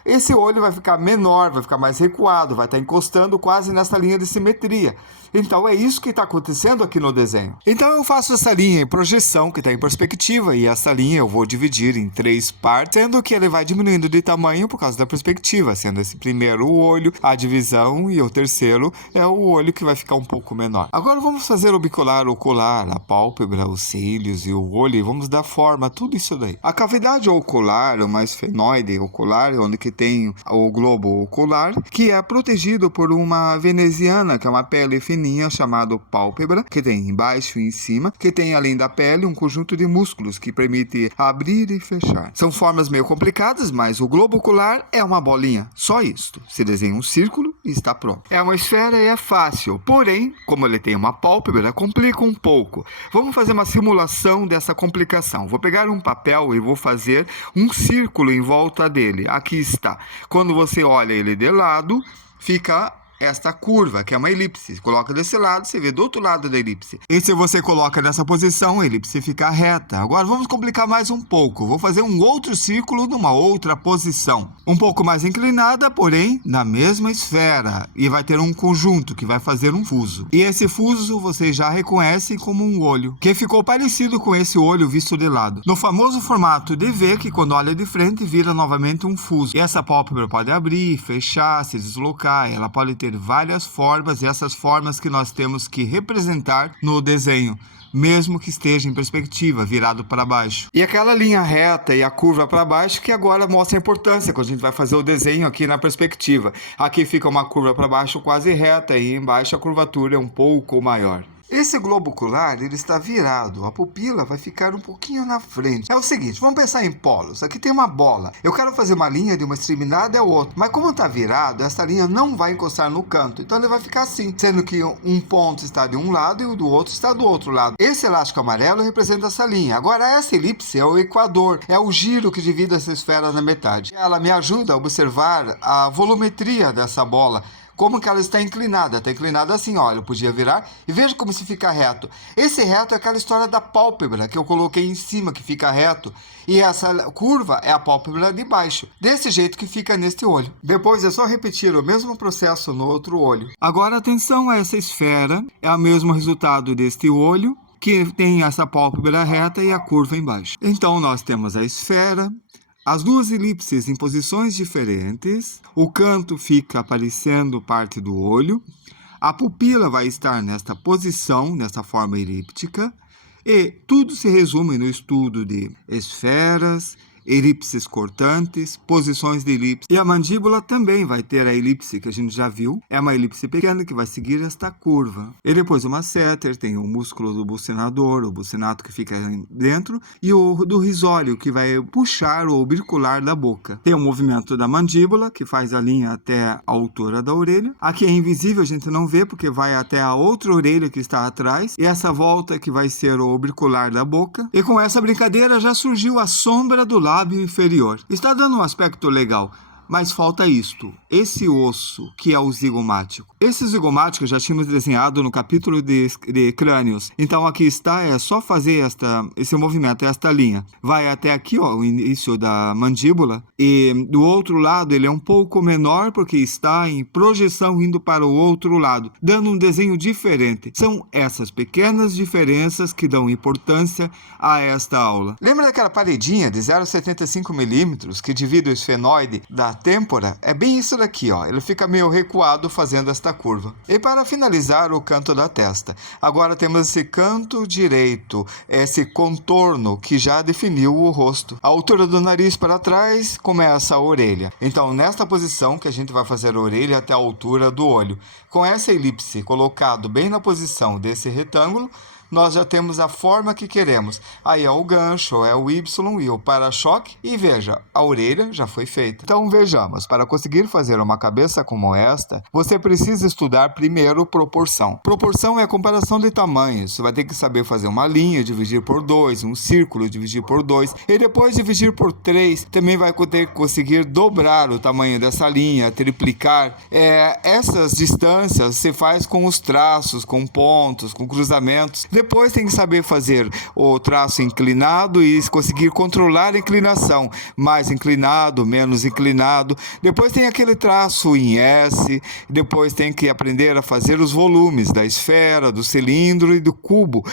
esse olho vai ficar menor, vai ficar mais recuado, vai estar encostando quase nessa linha de simetria. Então é isso que está acontecendo aqui no desenho. Então eu faço essa linha em projeção, que está em perspectiva, e essa linha eu vou dividir em 3 partes, sendo que ele vai diminuindo de tamanho por causa da perspectiva, sendo esse primeiro o olho, a divisão, e o terceiro é o olho que vai ficar um pouco menor. Agora vamos fazer o bicular, o ocular, a pálpebra, os cílios e o olho, e vamos dar forma a tudo isso daí. A cavidade ocular, uma esfenoide ocular, onde que tem o globo ocular, que é protegido por uma veneziana, que é uma pele fininha, chamado pálpebra, que tem embaixo e em cima, que tem além da pele um conjunto de músculos que permite abrir e fechar. São formas meio complicadas, mas o globo ocular é uma bolinha, só isto. Se desenha um círculo e está pronto. É uma esfera e é fácil, porém, como ele tem uma pálpebra, complica um pouco. Vamos fazer uma simulação dessa complicação. Vou pegar um papel e vou fazer um círculo em volta dele. Aqui está. Quando você olha ele de lado, fica esta curva, que é uma elipse. Coloca desse lado, você vê do outro lado da elipse. E se você coloca nessa posição, a elipse fica reta. Agora vamos complicar mais um pouco. Vou fazer um outro círculo numa outra posição. Um pouco mais inclinada, porém na mesma esfera. E vai ter um conjunto que vai fazer um fuso. E esse fuso vocês já reconhecem como um olho, que ficou parecido com esse olho visto de lado. No famoso formato de V, que quando olha de frente vira novamente um fuso. E essa pálpebra pode abrir, fechar, se deslocar. Ela pode ter várias formas, e essas formas que nós temos que representar no desenho, mesmo que esteja em perspectiva, virado para baixo. E aquela linha reta e a curva para baixo que agora mostra a importância quando a gente vai fazer o desenho aqui na perspectiva. Aqui fica uma curva para baixo quase reta e embaixo a curvatura é um pouco maior. Esse globo ocular, ele está virado, a pupila vai ficar um pouquinho na frente. É o seguinte, vamos pensar em polos. Aqui tem uma bola. Eu quero fazer uma linha de uma extremidade ao outro, mas como está virado, essa linha não vai encostar no canto. Então ele vai ficar assim, sendo que um ponto está de um lado e o do outro está do outro lado. Esse elástico amarelo representa essa linha. Agora essa elipse é o equador, é o giro que divide essa esfera na metade. Ela me ajuda a observar a volumetria dessa bola. Como que ela está inclinada assim, olha, eu podia virar e veja como se fica reto. Esse reto é aquela história da pálpebra que eu coloquei em cima, que fica reto, e essa curva é a pálpebra de baixo, desse jeito que fica neste olho. Depois é só repetir o mesmo processo no outro olho. Agora atenção a essa esfera, é o mesmo resultado deste olho, que tem essa pálpebra reta e a curva embaixo. Então nós temos a esfera, as duas elipses em posições diferentes, o canto fica aparecendo parte do olho, a pupila vai estar nesta posição, nessa forma elíptica, e tudo se resume no estudo de esferas, elipses cortantes, posições de elipse. E a mandíbula também vai ter a elipse que a gente já viu. É uma elipse pequena que vai seguir esta curva. E depois o masseter, tem o músculo do bucinador, o bucinato que fica dentro, e o do risório, que vai puxar o obricular da boca. Tem o movimento da mandíbula, que faz a linha até a altura da orelha. Aqui é invisível, a gente não vê, porque vai até a outra orelha que está atrás. E essa volta que vai ser o obricular da boca. E com essa brincadeira já surgiu a sombra do lábio inferior. Está dando um aspecto legal, mas falta isto, esse osso que é o zigomático. Esse zigomático já tínhamos desenhado no capítulo de crânios. Então aqui está, é só fazer esse movimento, esta linha. Vai até aqui, ó, o início da mandíbula, e do outro lado ele é um pouco menor porque está em projeção indo para o outro lado, dando um desenho diferente. São essas pequenas diferenças que dão importância a esta aula. Lembra daquela paredinha de 0,75 milímetros que divide o esfenoide da têmpora? É bem isso daqui, ó. Ele fica meio recuado fazendo esta curva. E para finalizar, o canto da testa. Agora temos esse canto direito, esse contorno que já definiu o rosto. A altura do nariz para trás começa a orelha. Então, nesta posição que a gente vai fazer a orelha até a altura do olho. Com essa elipse colocado bem na posição desse retângulo, nós já temos a forma que queremos. Aí é o gancho, é o Y e o para-choque. E veja, a orelha já foi feita. Então vejamos, para conseguir fazer uma cabeça como esta, você precisa estudar primeiro proporção. Proporção é a comparação de tamanhos. Você vai ter que saber fazer uma linha, dividir por 2, um círculo, dividir por 2, e depois dividir por 3. Também vai ter que conseguir dobrar o tamanho dessa linha, triplicar. Essas distâncias se faz com os traços, com pontos, com cruzamentos. Depois tem que saber fazer o traço inclinado e conseguir controlar a inclinação, mais inclinado, menos inclinado. Depois tem aquele traço em S, depois tem que aprender a fazer os volumes da esfera, do cilindro e do cubo.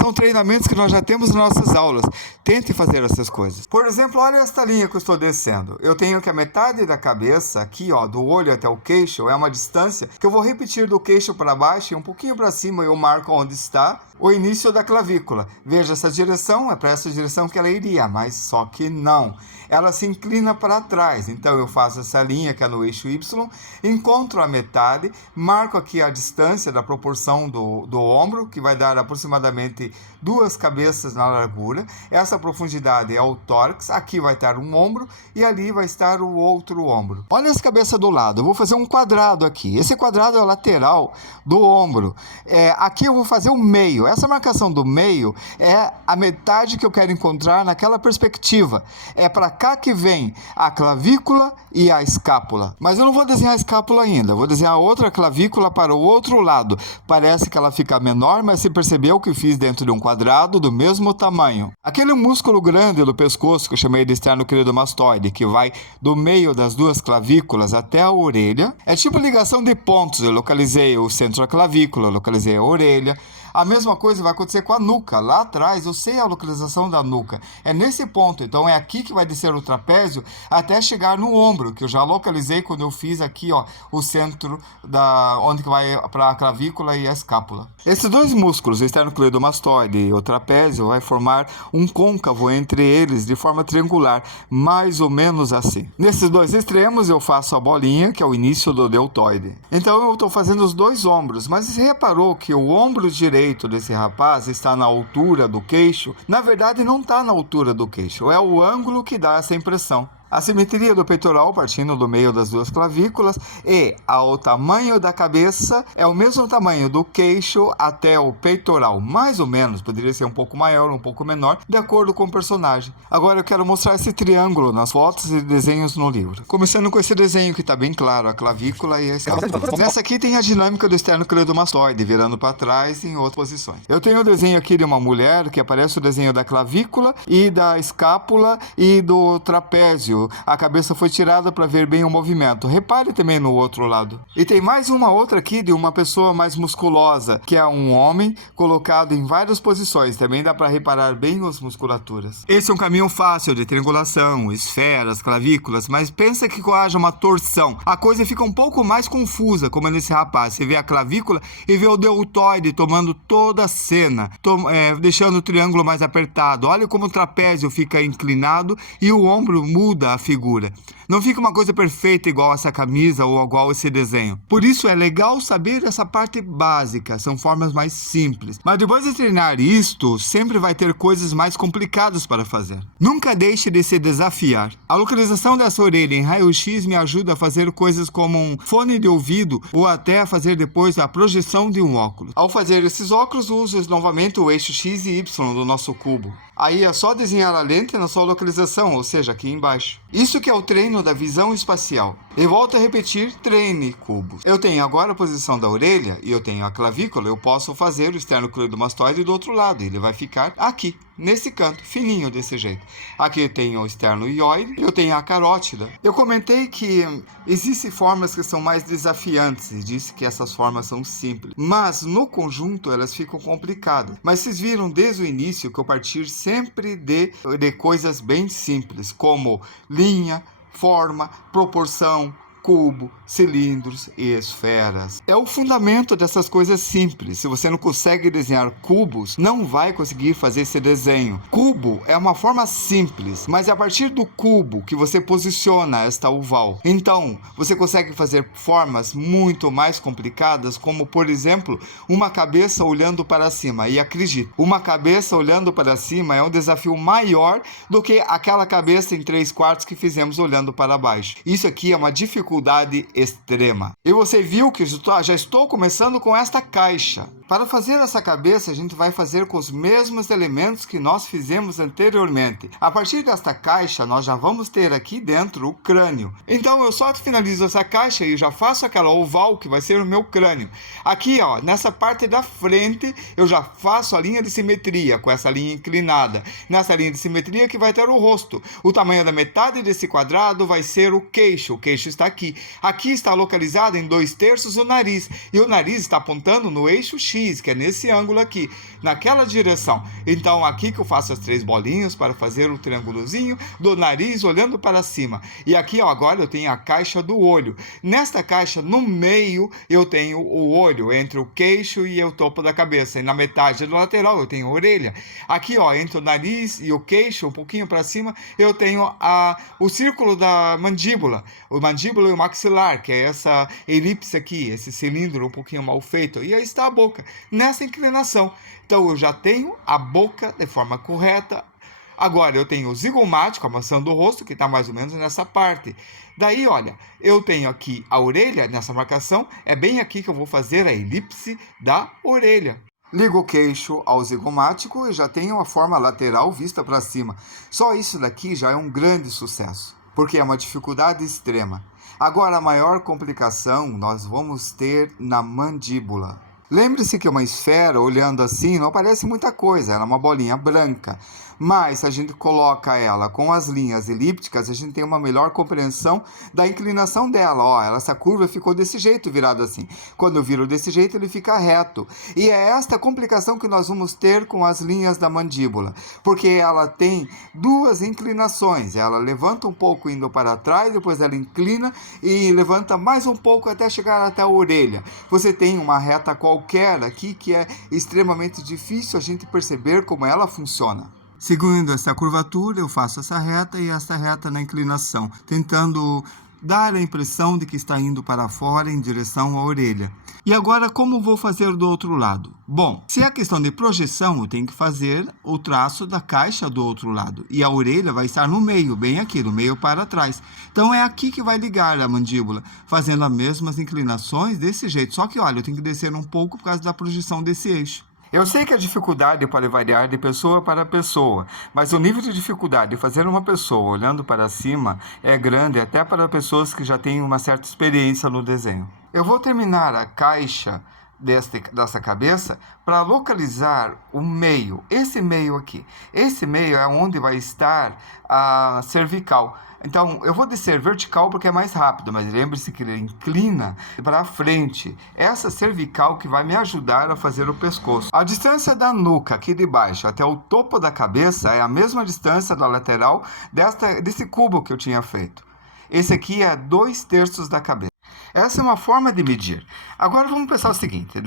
São treinamentos que nós já temos nas nossas aulas. Tente fazer essas coisas. Por exemplo, olha esta linha que eu estou descendo. Eu tenho que a metade da cabeça, aqui ó, do olho até o queixo, é uma distância que eu vou repetir do queixo para baixo e um pouquinho para cima eu marco onde está o início da clavícula. Veja, essa direção é para essa direção que ela iria, mas só que não. Ela se inclina para trás, então eu faço essa linha que é no eixo Y, encontro a metade, marco aqui a distância da proporção do ombro, que vai dar aproximadamente 2 cabeças na largura. Essa profundidade é o tórax, aqui vai estar um ombro e ali vai estar o outro ombro. Olha essa cabeça do lado, eu vou fazer um quadrado aqui. Esse quadrado é o lateral do ombro. Aqui eu vou fazer o meio. Essa marcação do meio é a metade que eu quero encontrar naquela perspectiva. É para cá que vem a clavícula e a escápula. Mas eu não vou desenhar a escápula ainda, vou desenhar outra clavícula para o outro lado. Parece que ela fica menor, mas você percebeu que eu fiz dentro de um quadrado do mesmo tamanho. Aquele músculo grande do pescoço, que eu chamei de esternocleidomastoide, que vai do meio das 2 clavículas até a orelha, é tipo ligação de pontos. Eu localizei o centro da clavícula, eu localizei a orelha. A mesma coisa vai acontecer com a nuca. Lá atrás eu sei a localização da nuca. É nesse ponto. Então é aqui que vai descer o trapézio até chegar no ombro, que eu já localizei quando eu fiz aqui, ó, o centro onde que vai para a clavícula e a escápula. Esses 2 músculos, o esternocleidomastoide e o trapézio, vai formar um côncavo entre eles de forma triangular, mais ou menos assim. Nesses 2 extremos eu faço a bolinha, que é o início do deltoide. Então eu estou fazendo os 2 ombros, mas você reparou que o ombro direito desse rapaz está na altura do queixo? Na verdade não está na altura do queixo, é o ângulo que dá essa impressão. A simetria do peitoral partindo do meio das 2 clavículas e o tamanho da cabeça é o mesmo tamanho do queixo até o peitoral, mais ou menos, poderia ser um pouco maior ou um pouco menor, de acordo com o personagem. Agora eu quero mostrar esse triângulo nas fotos e desenhos no livro. Começando com esse desenho que está bem claro, a clavícula e a escápula. Nessa aqui tem a dinâmica do esternocleidomastoide, virando para trás em outras posições. Eu tenho o desenho aqui de uma mulher, que aparece o desenho da clavícula e da escápula e do trapézio. A cabeça foi tirada para ver bem o movimento. Repare também no outro lado. E tem mais uma outra aqui de uma pessoa mais musculosa, que é um homem colocado em várias posições. Também dá para reparar bem as musculaturas. Esse é um caminho fácil de triangulação, esferas, clavículas, mas pensa que haja uma torção. A coisa fica um pouco mais confusa, como nesse rapaz. Você vê a clavícula e vê o deltoide tomando toda a cena, deixando o triângulo mais apertado. Olha como o trapézio fica inclinado e o ombro muda a figura. Não fica uma coisa perfeita igual essa camisa ou igual esse desenho. Por isso é legal saber essa parte básica, são formas mais simples. Mas depois de treinar isto, sempre vai ter coisas mais complicadas para fazer. Nunca deixe de se desafiar. A localização dessa orelha em raio-x me ajuda a fazer coisas como um fone de ouvido ou até a fazer depois a projeção de um óculos. Ao fazer esses óculos, uso novamente o eixo X e Y do nosso cubo. Aí é só desenhar a lente na sua localização, ou seja, aqui embaixo. Isso que é o treino da visão espacial. E volto a repetir, treine cubos. Eu tenho agora a posição da orelha e eu tenho a clavícula, eu posso fazer o esternocleidomastoide do outro lado. Ele vai ficar aqui, nesse canto, fininho desse jeito. Aqui eu tenho o esternoioide e eu tenho a carótida. Eu comentei que existem formas que são mais desafiantes e disse que essas formas são simples. Mas no conjunto elas ficam complicadas. Mas vocês viram desde o início que eu partir sempre de coisas bem simples, como linha, forma, proporção, cubo, cilindros e esferas. É o fundamento dessas coisas simples. Se você não consegue desenhar cubos, não vai conseguir fazer esse desenho. Cubo é uma forma simples, mas é a partir do cubo que você posiciona esta oval. Então, você consegue fazer formas muito mais complicadas, como, por exemplo, uma cabeça olhando para cima. E acredite, uma cabeça olhando para cima é um desafio maior do que aquela cabeça em 3/4 que fizemos olhando para baixo. Isso aqui é uma dificuldade extrema. E você viu que já estou começando com esta caixa. Para fazer essa cabeça, a gente vai fazer com os mesmos elementos que nós fizemos anteriormente. A partir desta caixa, nós já vamos ter aqui dentro o crânio. Então, eu só finalizo essa caixa e já faço aquela oval que vai ser o meu crânio. Aqui, ó, nessa parte da frente, eu já faço a linha de simetria com essa linha inclinada. Nessa linha de simetria que vai ter o rosto. O tamanho da metade desse quadrado vai ser o queixo. O queixo está aqui. Aqui está localizado em 2/3 o nariz. E o nariz está apontando no eixo X, que é nesse ângulo aqui, naquela direção. Então, aqui que eu faço as 3 bolinhas para fazer o triângulozinho do nariz olhando para cima. E aqui, ó, agora eu tenho a caixa do olho. Nesta caixa, no meio, eu tenho o olho, entre o queixo e o topo da cabeça. E na metade do lateral, eu tenho a orelha. Aqui, ó, entre o nariz e o queixo, um pouquinho para cima, eu tenho o círculo da mandíbula. O mandíbula e o maxilar, que é essa elipse aqui, esse cilindro um pouquinho mal feito. E aí está a boca, nessa inclinação. Então, eu já tenho a boca de forma correta. Agora, eu tenho o zigomático, a maçã do rosto, que está mais ou menos nessa parte. Daí, olha, eu tenho aqui a orelha, nessa marcação, é bem aqui que eu vou fazer a elipse da orelha. Ligo o queixo ao zigomático e já tenho a forma lateral vista para cima. Só isso daqui já é um grande sucesso, porque é uma dificuldade extrema. Agora, a maior complicação nós vamos ter na mandíbula. Lembre-se que uma esfera, olhando assim, não parece muita coisa, ela é uma bolinha branca. Mas, se a gente coloca ela com as linhas elípticas, a gente tem uma melhor compreensão da inclinação dela. Ó, essa curva ficou desse jeito, virado assim. Quando eu viro desse jeito, ele fica reto. E é esta complicação que nós vamos ter com as linhas da mandíbula. Porque ela tem 2 inclinações. Ela levanta um pouco indo para trás, depois ela inclina e levanta mais um pouco até chegar até a orelha. Você tem uma reta qualquer aqui que é extremamente difícil a gente perceber como ela funciona. Seguindo essa curvatura, eu faço essa reta e essa reta na inclinação, tentando dar a impressão de que está indo para fora em direção à orelha. E agora, como vou fazer do outro lado? Bom, se é questão de projeção, eu tenho que fazer o traço da caixa do outro lado. E a orelha vai estar no meio, bem aqui, do meio para trás. Então, é aqui que vai ligar a mandíbula, fazendo as mesmas inclinações desse jeito. Só que, olha, eu tenho que descer um pouco por causa da projeção desse eixo. Eu sei que a dificuldade pode variar de pessoa para pessoa, mas o nível de dificuldade de fazer uma pessoa olhando para cima é grande até para pessoas que já têm uma certa experiência no desenho. Eu vou terminar a caixa dessa cabeça para localizar o meio, esse meio aqui. Esse meio é onde vai estar a cervical. Então, eu vou descer vertical porque é mais rápido, mas lembre-se que ele inclina para frente. Essa cervical que vai me ajudar a fazer o pescoço. A distância da nuca aqui de baixo até o topo da cabeça é a mesma distância da lateral desse cubo que eu tinha feito. Esse aqui é 2/3 da cabeça. Essa é uma forma de medir. Agora vamos pensar o seguinte,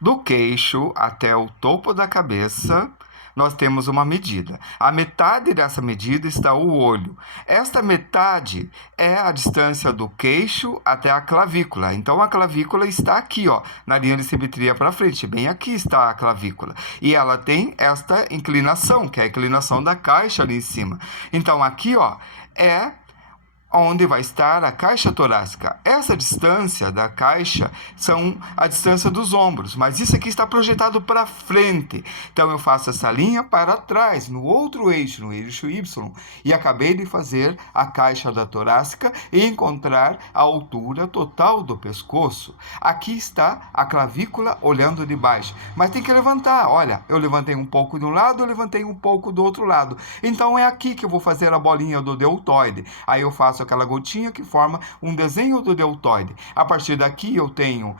do queixo até o topo da cabeça, nós temos uma medida. A metade dessa medida está o olho. Esta metade é a distância do queixo até a clavícula. Então, a clavícula está aqui, ó, na linha de simetria para frente. Bem aqui está a clavícula. E ela tem esta inclinação, que é a inclinação da caixa ali em cima. Então, aqui, ó, é onde vai estar a caixa torácica. Essa distância da caixa são a distância dos ombros, mas isso aqui está projetado para frente. Então, eu faço essa linha para trás, no outro eixo, no eixo Y, e acabei de fazer a caixa da torácica e encontrar a altura total do pescoço. Aqui está a clavícula olhando de baixo, mas tem que levantar. Olha, eu levantei um pouco de um lado, eu levantei um pouco do outro lado. Então, é aqui que eu vou fazer a bolinha do deltoide. Aí eu faço aquela gotinha que forma um desenho do deltoide. A partir daqui eu tenho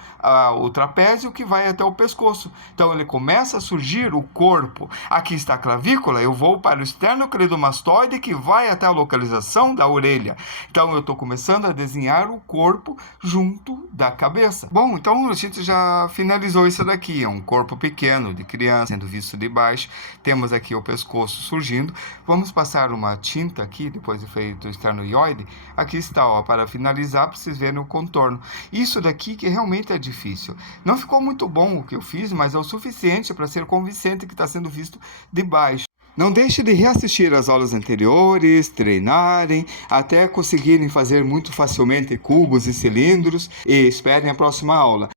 o trapézio que vai até o pescoço. Então ele começa a surgir o corpo. Aqui está a clavícula, eu vou para o esternocleidomastoide que vai até a localização da orelha. Então eu estou começando a desenhar o corpo junto da cabeça. Bom, então a gente já finalizou isso daqui. É um corpo pequeno de criança sendo visto de baixo. Temos aqui o pescoço surgindo. Vamos passar uma tinta aqui, depois de feito o esternoioide. Aqui está, ó, para finalizar, para vocês verem o contorno. Isso daqui que realmente é difícil. Não ficou muito bom o que eu fiz, mas é o suficiente para ser convincente que está sendo visto de baixo. Não deixe de reassistir as aulas anteriores, treinarem, até conseguirem fazer muito facilmente cubos e cilindros, e esperem a próxima aula.